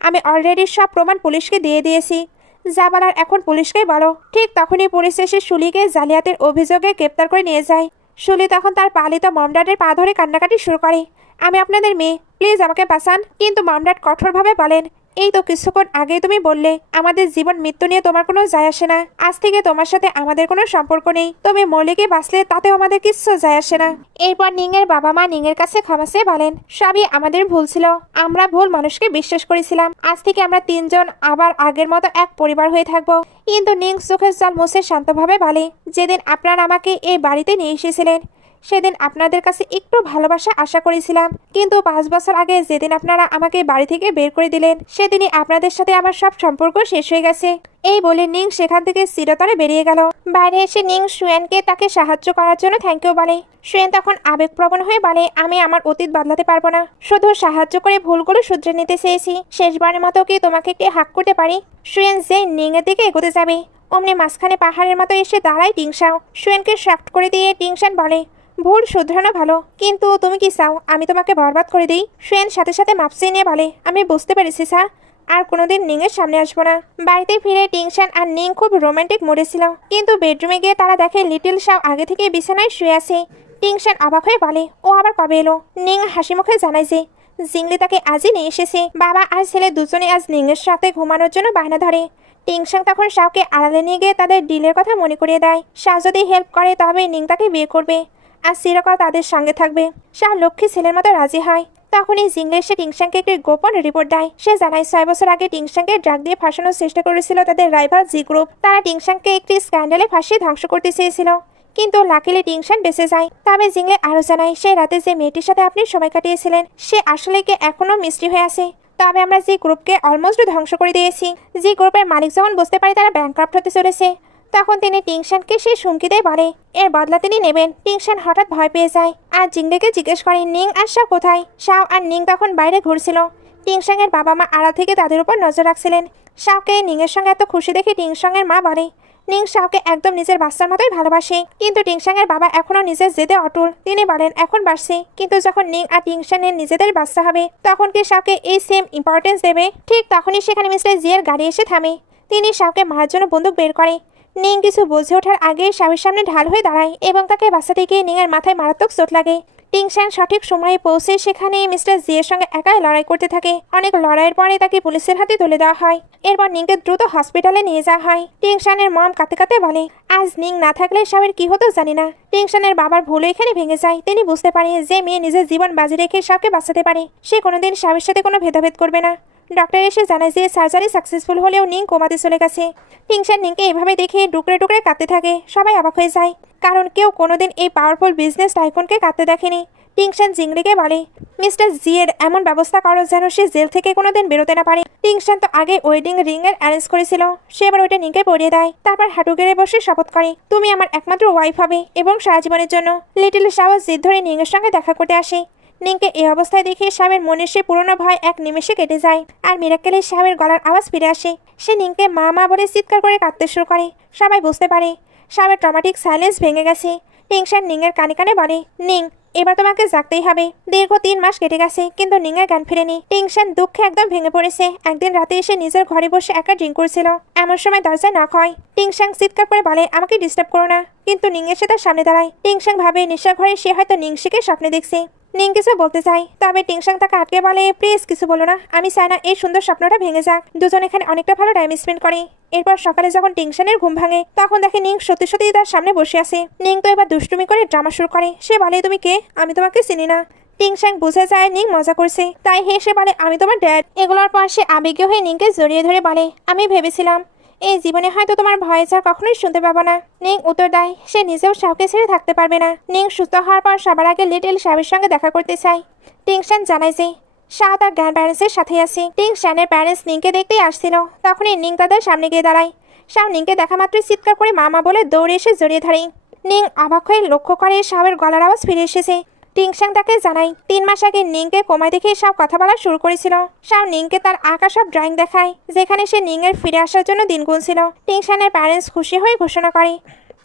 আমি অলরেডি সব প্রমাণ পুলিশকে দিয়ে দিয়েছি। যা বলার এখন পুলিশকেই বলো। ঠিক তখনই পুলিশ এসে শুলিকে জালিয়াতির অভিযোগে গ্রেপ্তার করে নিয়ে যায়। শুলি তখন তার পালিত মমডাডের পা ধরে কান্নাকাটি শুরু করে, আমি আপনাদের মেয়ে, প্লিজ আমাকে বাঁচান। কিন্তু মমডাড কঠোরভাবে বলেন, এই তো কিছুক্ষণ আগেই তুমি বললে আমাদের জীবন মৃত্যু নিয়ে তোমার কোনো যায় আসে না। আজ থেকে তোমার সাথে আমাদের কোনো সম্পর্ক নেই। তুমি মলিকে বাঁচলে তাতেও আমাদের কিচ্ছু যায় আসে না। এরপর নিংয়ের বাবা মা নিংয়ের কাছে ক্ষমা চেয়ে বলেন, সবই আমাদের ভুল ছিল। আমরা ভুল মানুষকে বিশ্বাস করেছিলাম। আজ থেকে আমরা তিনজন আবার আগের মতো এক পরিবার হয়ে থাকবো। কিন্তু নিং চোখের জল মুছে শান্তভাবে বলে, যেদিন আপনারা আমাকে এই বাড়িতে নিয়ে এসেছিলেন সেদিন আপনাদের কাছে একটু ভালোবাসা আশা করেছিলাম, কিন্তু 5 বছর আগে যেদিন আপনারা আমাকে বাড়ি থেকে বের করে দিলেন সেদিনই আপনাদের সাথে আমার সব সম্পর্ক শেষ হয়ে গেছে। এই বলে নিং সেখান থেকে চিরতরে বেরিয়ে গেল। বাইরে এসে নিং সুয়েনকে তাকে সাহায্য করার জন্য থ্যাংক ইউ বলে। সুয়েন তখন আবেগপ্রবণ হয়ে বলে, আমি আমার অতীত বদলাতে পারবো না, শুধু সাহায্য করে ভুলগুলো শুধরে নিতে চেয়েছি। শেষবারের মতো কি তোমাকে একটি হাক করতে পারি? সুয়েন যে নিং এর দিকে এগোতে যাবে অমনি মাঝখানে পাহাড়ের মতো এসে দাঁড়ায় টিংশাও। সুয়েনকে শাক্ট করে দিয়ে টিংশান বলে, ভুল শুধরানো ভালো, কিন্তু তুমি কি চাও আমি তোমাকে বরবাদ করে দিই? সুয়েন সাথে সাথে মাপসি নিয়ে বলে, আমি বুঝতে পেরেছি স্যার, আর কোনোদিন নিংয়ের সামনে আসবো না। বাড়িতে ফিরে টিংশান আর নিং খুব রোমান্টিক মুডে ছিল, কিন্তু বেডরুমে গিয়ে তারা দেখে লিটল শাও আগে থেকে বিছানায় শুয়ে আছে। টিংশান অবাক হয়ে বলে, ও আবার কবে এলো? নিং হাসি মুখে জানায় যে জিংলি তাকে আজই নিয়ে এসেছে। বাবা আর ছেলে দুজনে আজ নিংয়ের সাথে ঘুমানোর জন্য বায়না ধরে। টিংশান তখন শাওকে আড়ালে নিয়ে গিয়ে তাদের ডিলের কথা মনে করিয়ে দেয়। শাও যদি হেল্প করে তবে নিং তাকে বিয়ে করবে আর চিরকাল তাদের সঙ্গে থাকবে। শাহ লক্ষ্মী ছেলের মতো রাজি হয়। তখনই জিংলে এসে টিংশানকে একটি গোপন রিপোর্ট দেয়। সে জানায় 6 বছর আগে টিংশানকে ড্রাগ দিয়ে ফাঁসানোর চেষ্টা করেছিল তাদের রাইভাল জি গ্রুপ। তারা টিংশানকে একটি স্ক্যান্ডালে ফাঁসিয়ে ধ্বংস করতে চেয়েছিল, কিন্তু লাকিলি টিংশান বেঁচে যায়। তবে জিংলে আরও জানায়, সেই রাতে যে মেয়েটির সাথে আপনি সময় কাটিয়েছিলেন সে আসলে কি এখনো মিস্ট্রি হয়ে আছে। তবে আমরা জি গ্রুপকে অলমোস্ট ধ্বংস করে দিয়েছি। জি গ্রুপের মালিক যখন বুঝতে পারে তারা ব্যাংক্রাফট হতে চলেছে তখন তিনি টিংশানকে সে হুমকি দিয়ে বলে এর বদলা তিনি নেবেন। টিংশান হঠাৎ ভয় পেয়ে যায় আর জিংলেকে জিজ্ঞেস করে নিং আর শাও কোথায়। শাও আর নিং তখন বাইরে ঘুরছিল। টিংশাংয়ের বাবা মা আড়াল থেকে তাদের উপর নজর রাখছিলেন। শাওকে নিংয়ের সঙ্গে এত খুশি দেখে টিংশাংয়ের মা বলে, নিং শাওকে একদম নিজের বাচ্চার মতোই ভালোবাসে। কিন্তু টিংশাংয়ের বাবা এখনো নিজের জেদে অটল। তিনি বলেন এখন বাড়ছে, কিন্তু যখন নিং আর টিংশানের নিজেদের বাচ্চা হবে তখন কি শাওকে এই সেম ইম্পর্টেন্স দেবে? ঠিক তখনই সেখানে মিস্টার জিয়ের গাড়ি এসে থামে। তিনি শাওকে মারার জন্য বন্দুক বের করে। নিং কিছু বুঝে ওঠার আগে শাওয়ের সামনে ঢাল হয়ে দাঁড়ায় এবং তাকে বাঁচাতে গিয়ে নিংয়ের মাথায় মারাত্মক চোট লাগে। টিংশান সঠিক সময়ে পৌঁছে সেখানে মিস্টার জিয়ের সঙ্গে একাই লড়াই করতে থাকে। অনেক লড়াইয়ের পরে তাকে পুলিশের হাতে তুলে দেওয়া হয়। এরপর নিংকে দ্রুত হসপিটালে নিয়ে যাওয়া হয়। টিংশানের মম কাঁদতে কাঁদতে বলে, আজ নিং না থাকলে শাওয়ের কি হতো জানি না। টিংশানের বাবার ভুল এখানে ভেঙে যায়। তিনি বুঝতে পারে যে মেয়ে নিজের জীবন বাজি রেখে শাওকে বাঁচাতে পারে, সে কোনোদিন শাওয়ের সাথে কোনো ভেদাভেদ করবে না। ডক্টর এসে জানায় যে সার্জারি সাকসেসফুল হলেও নিং কোমাতে চলে গেছে। টিংশান নিংকে এভাবে দেখে টুকরে টুকরে কাঁদতে থাকে। সবাই অবাক হয়ে যায়, কারণ কেউ কোনোদিন এই পাওয়ারফুল বিজনেস টাইকুনকে কাঁদতে দেখেনি। টিংশান জিংলিকে বলে, মিস্টার জিয়ের এমন ব্যবস্থা করো যেন সে জেল থেকে কোনোদিন বেরোতে না পারে। টিংশান তো আগে ওয়েডিং রিং এর অ্যারেঞ্জ করেছিল, সে এবার ওইটা নিংকে পরিয়ে দেয়। তারপর হাঁটু গেড়ে বসে শপথ করে, তুমি আমার একমাত্র ওয়াইফ হবে এবং সারা জীবনের জন্য। লিটল শাও জিদ ধরে নিংয়ের সঙ্গে দেখা করতে আসে। নিংকে এই অবস্থায় দেখে শাওয়ের মনে সে পুরনো ভয় এক নিমেষে কেটে যায় আর মিরাক্কেলে শাওয়ের গলার আওয়াজ ফিরে আসে। সে নিংকে মা মা বলে চিৎকার করে কাঁদতে শুরু করে। সবাই বুঝতে পারে শাওয়ের ট্রমাটিক সাইলেন্স ভেঙে গেছে। টিংশান নিংয়ের কানে কানে বলে, নিং এবার তোমাকে জাগতেই হবে। দীর্ঘ 3 মাস কেটে গেছে কিন্তু নিংয়ের জ্ঞান ফিরেনি। টিংশান দুঃখে একদম ভেঙে পড়েছে। একদিন রাতে এসে নিজের ঘরে বসে একা ড্রিঙ্ক করছিল, এমন সময় দরজায় নক হয়। টিংশাং চিৎকার করে বলে, আমাকে ডিস্টার্ব করো না। কিন্তু নিং এসে তার সামনে দাঁড়ায়। টিংশাং ভাবে নিশার ঘরে সে হয়তো নিংশিকে স্বপ্নে দেখছে। নিং কিছু বলতে চায়, তবে টিংশাং তাকে আটকে বলে, প্লিজ কিছু বলো না, আমি চাই না এই সুন্দর স্বপ্নটা ভেঙে যাক। দুজন এখানে অনেকটা ভালো টাইম স্পেন্ড করে। এরপর সকালে যখন টিংশানের ঘুম ভাঙে তখন দেখে নিং সত্যি সত্যি তার সামনে বসে আছে। নিং তো এবার দুষ্টুমি করে ড্রামা শুরু করে। সে বলে, তুমি কে? আমি তোমাকে চিনি না। টিংশাং বুঝে যায় নিং মজা করছে, তাই হেসে বলে, আমি তোমার ড্যাড। এগুলোর পর সে আবেগীয় হয়ে নিংকে জড়িয়ে ধরে বলে, আমি ভেবেছিলাম এই জীবনে হয়তো তোমার ভয়েস আর কখনোই শুনতে পাবো না। নিং উত্তর দেয় সে নিজেও শাওকে ছেড়ে থাকতে পারবে না। নিং সুস্থ হওয়ার পর সবার আগে লিটল শাওয়ের সঙ্গে দেখা করতে চায়। টিংশান জানায় যে শাও তার গ্র্যান্ড প্যারেন্টসের সাথে আছে। টিংশানের প্যারেন্টস নিংকে দেখতেই আসছিল। তখনই নিং তাদের সামনে গিয়ে দাঁড়ায়। শাও নিংকে দেখা মাত্রই চিৎকার করে মামা বলে দৌড়ে এসে জড়িয়ে ধরে। নিং অবাক হয়ে লক্ষ্য করে শাওয়ের গলার আওয়াজ ফিরে এসেছে। টিংসাং তাকে জানায় 3 মাস আগে নিংকে কোমায় দেখে শাও কথা বলা শুরু করেছিল। শাও নিংকে তার আঁকা সব ড্রয়িং দেখায়, যেখানে সে নিংয়ের ফিরে আসার জন্য দিন গুনছিল। টিংসানের প্যারেন্টস খুশি হয়ে ঘোষণা করে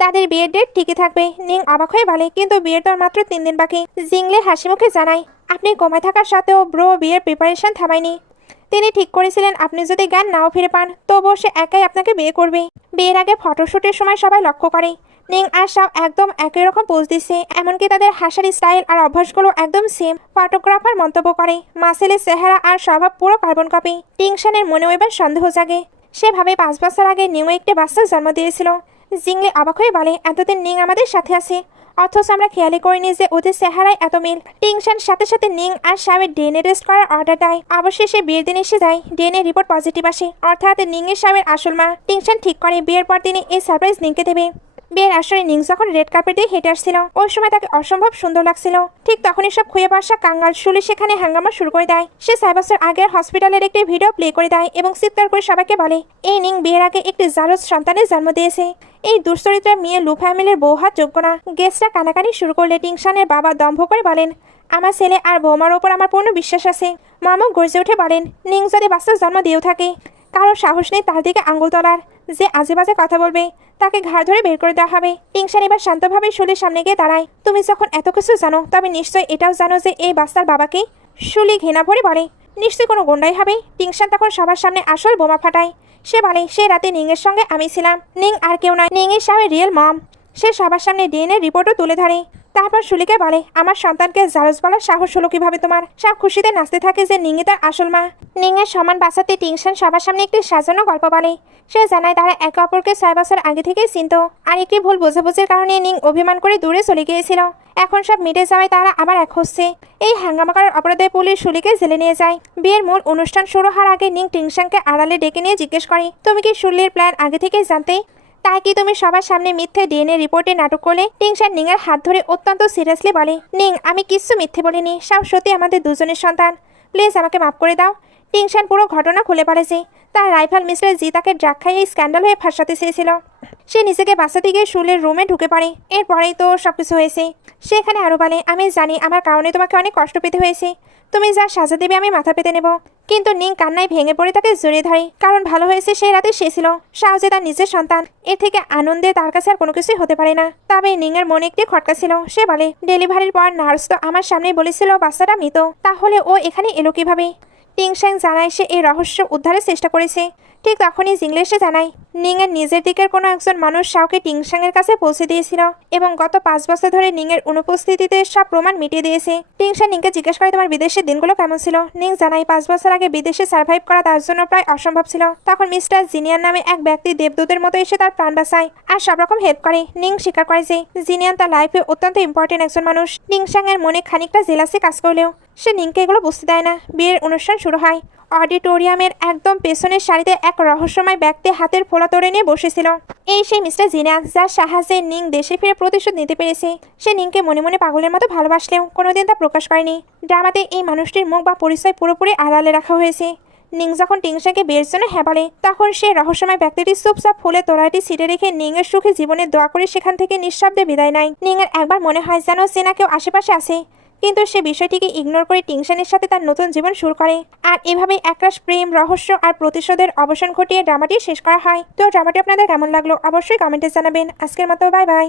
তাদের বিয়ের ডেট ঠিকই থাকবে। নিং অবাক হয়ে বলে, কিন্তু বিয়ের তো মাত্র 3 দিন বাকি। জিংলে হাসি মুখে জানায়, আপনি কোমায় থাকার সত্ত্বেও ব্রো বিয়ের প্রিপারেশন থামায়নি। তিনি ঠিক করেছিলেন আপনি যদি জ্ঞান নাও ফিরে পান তবুও সে একাই আপনাকে বিয়ে করবে। বিয়ের আগে ফটোশুটের সময় সবাই লক্ষ্য করে নিং আর শাও একদম একই রকম পোজ দিচ্ছে, এমনকি তাদের হাসার স্টাইল আর অভ্যাসগুলো একদম সেম। ফটোগ্রাফার মন্তব্য করে মাসেলের চেহারা আর স্বভাব পুরো কার্বন কপি। টিংশানের মনেও এবার সন্দেহ জাগে। সে ভাবে 5 বছর আগে নিউ একটি বাচ্চার জন্ম দিয়েছিল। জিংলে অবাক হয়ে বলে, এতদিন নিং আমাদের সাথে আছে, অথচ আমরা খেয়ালই করিনি যে ওদের চেহারায় এত মিল। টিংশান সাথে সাথে নিং আর শাওয়ের ডিএনএ টেস্ট করার অর্ডার দেয়। অবশেষে বিয়ের দিন এসে যায়, ডিএনএ রিপোর্ট পজিটিভ আসে, অর্থাৎ নিং এর শাওয়ের আসল মা। টিংশান ঠিক করে বিয়ের পর তিনি এই সারপ্রাইজ নিংকে দেবে। বিয়ের আসরে নিং যখন রেড কার্পেট দিয়ে হেঁটে আসছিল, ওই সময় তাকে অসম্ভব সুন্দর লাগছিল। ঠিক তখনই সব খুঁয়ে বসা কাঙ্গাল শুলি সেখানে হাঙ্গামা শুরু করে দেয়। সে 6 বছর আগের হসপিটালের একটি ভিডিও প্লে করে দেয় এবং চিৎকার করে সবাইকে বলে এই নিং বিয়ের আগে একটি জারজ সন্তানের জন্ম দিয়েছে। এই দুশ্চরিত্রা মেয়ে লু ফ্যামিলির বউ হাত যোগ্য না। গেস্টরা কানাকানি শুরু করলে টিংশানের বাবা দম্ভ করে বলেন, আমার ছেলে আর বৌমার ওপর আমার পূর্ণ বিশ্বাস আছে। মামু গর্জে উঠে বলেন, নিং যদি বাচ্চার জন্ম দিয়েও থাকে, কারো সাহস নেই তার দিকে আঙুল তোলার। যে আজে বাজে কথা বলবে তাকে ঘাড় ধরে বের করে দেওয়া হবে। টিংশান এবার শান্তভাবে শুলির সামনে গিয়ে দাঁড়ায়। তুমি যখন এত কিছু জানো তবে নিশ্চয়ই এটাও জানো যে এই বাচ্চার বাবাকে। শুলি ঘৃণা ভরে বলে, নিশ্চয়ই কোনো গুন্ডাই হবে। টিংশান তখন সবার সামনে আসল বোমা ফাটায়। সে বলে, সে রাতে নিংয়ের সঙ্গে আমি ছিলাম, নিং আর কেউ নয়, নিং এর শাওয়ের রিয়েল মম। সে সবার সামনে ডিএনএ রিপোর্টও তুলে ধরে। তারপর শুলিকে বলে, আমার সন্তানকে জারজ বলার সাহস হলো কিভাবে তোমার? সব খুশিতে নাচতে থাকে যে নিংই তার আসল মা। নিংয়ের সমান বাঁচাতে টিংশান সবার সামনে একটি সাজানো গল্প বলে। সে জানায় তারা একে অপরকে 6 বছর আগে থেকেই চিনত, আর একটি ভুল বোঝাবুঝির কারণে নিং অভিমান করে দূরে চলে গিয়েছিল। এখন সব মিটে যাওয়ায় তারা আবার এক হচ্ছে। এই হাঙ্গামা করার অপরাধে পুলিশ শুলিকে জেলে নিয়ে যায়। বিয়ের মূল অনুষ্ঠান শুরু হওয়ার আগে নিং টিংশানকে আড়ালে ডেকে নিয়ে জিজ্ঞেস করে, তুমি কি শুলির প্ল্যান আগে থেকেই জানতে? তাই কি তুমি সবার সামনে মিথ্যে ডিএনএ রিপোর্টে নাটক করলে? টিংশান নিংয়ের হাত ধরে অত্যন্ত সিরিয়াসলি বলে, নিং আমি কিচ্ছু মিথ্যে বলিনি, সব সত্যি আমাদের দুজনের সন্তান, প্লিজ আমাকে মাফ করে দাও। টিংশান পুরো ঘটনা খুলে বলেছে। তার রাইফেল মিস্টার জি তাকে ড্রাগ খাইয়ে স্ক্যান্ডাল হয়ে ফাঁসাতে চেয়েছিল। সে নিজেকে বাঁচাতে গিয়ে শুলের রুমে ঢুকে পড়ে। এরপরেই তো সবকিছু হয়েছে। সেখানে আরও বলে, আমি জানি আমার কারণে তোমাকে অনেক কষ্ট পেতে হয়েছে, তুমি যা সাজা দেবে আমি মাথা পেতে নেব। কিন্তু নিং কান্নায় ভেঙে পড়ে তাকে জড়িয়ে ধরে, কারণ ভালো হয়েছে সেই রাতে সে ছিল শাও যে তার নিজের সন্তান। এর থেকে আনন্দে তার কাছে আর কোনো কিছুই হতে পারে না। তবে নিং এর মনে একটি খটকা ছিল। সে বলে, ডেলিভারির পর নার্স তো আমার সামনেই বলেছিল বাচ্চাটা মৃত, তাহলে ও এখানে এলো কিভাবে? টিংশাং জানায় সে এই রহস্য উদ্ধারের চেষ্টা করেছে। ঠিক তখনই জিংলে এসে জানায় নিং এর নিজের দিকের কোনো একজন মানুষ শাওকে টিংশাংয়ের কাছে পৌঁছে দিয়েছিল এবং গত 5 বছর ধরে নিং এর অনুপস্থিতিতে সব প্রমাণ মিটিয়ে দিয়েছে। টিংশাং নিংকে জিজ্ঞেস করে, তোমার বিদেশের দিনগুলো কেমন ছিল? নিং জানায় 5 বছর আগে বিদেশে সার্ভাইভ করা তার জন্য প্রায় অসম্ভব ছিল। তখন মিস্টার জিনিয়ান নামে এক ব্যক্তি দেবদূতের মতো এসে তার প্রাণ বাঁচায় আর সব রকম হেল্প করে। নিং স্বীকার করে যে জিনিয়ান তার লাইফে অত্যন্ত ইম্পর্টেন্ট একজন মানুষ। টিংশাং এর মনে খানিকটা জেলাসি কাজ করলেও সে নিংকে এগুলো বুঝতে দেয় না। বিয়ের অনুষ্ঠান শুরু হয়। অডিটোরিয়ামের একদম পেছনের সারিতে এক রহস্যময় ব্যক্তি হাতের ফোলা তোড়ে নিয়ে বসেছিল। এই সেই মিস্টার জিনিয়ান, যার সাহায্যে নিং দেশে ফিরে প্রতিশোধ নিতে পেরেছে। সে নিংকে মনে মনে পাগলের মতো ভালোবাসলেও কোনোদিন তা প্রকাশ করেনি। ড্রামাতে এই মানুষটির মুখ বা পরিচয় পুরোপুরি আড়ালে রাখা হয়েছে। নিং যখন টিংশাকে বিয়ের জন্য হ্যাঁ বলে, তখন সে রহস্যময় ব্যক্তিটি চুপচাপ ফুলে তোড়াটি ছিটে রেখে নিং এর সুখে জীবনে দোয়া করে সেখান থেকে নিঃশব্দে বিদায় নেয়। নিং এর একবার মনে হয় যেন চেনা কেউ আশেপাশে আছে, কিন্তু সে বিষয়টিকে ইগনোর করে টিংশানের সাথে তার নতুন জীবন শুরু করে। আর এভাবেই একরাশ প্রেম, রহস্য আর প্রতিশোধের অবসান ঘটিয়ে ড্রামাটি শেষ করা হয়। তো ড্রামাটি আপনাদের কেমন লাগলো অবশ্যই কমেন্টে জানাবেন। আজকের মতো বাই বাই।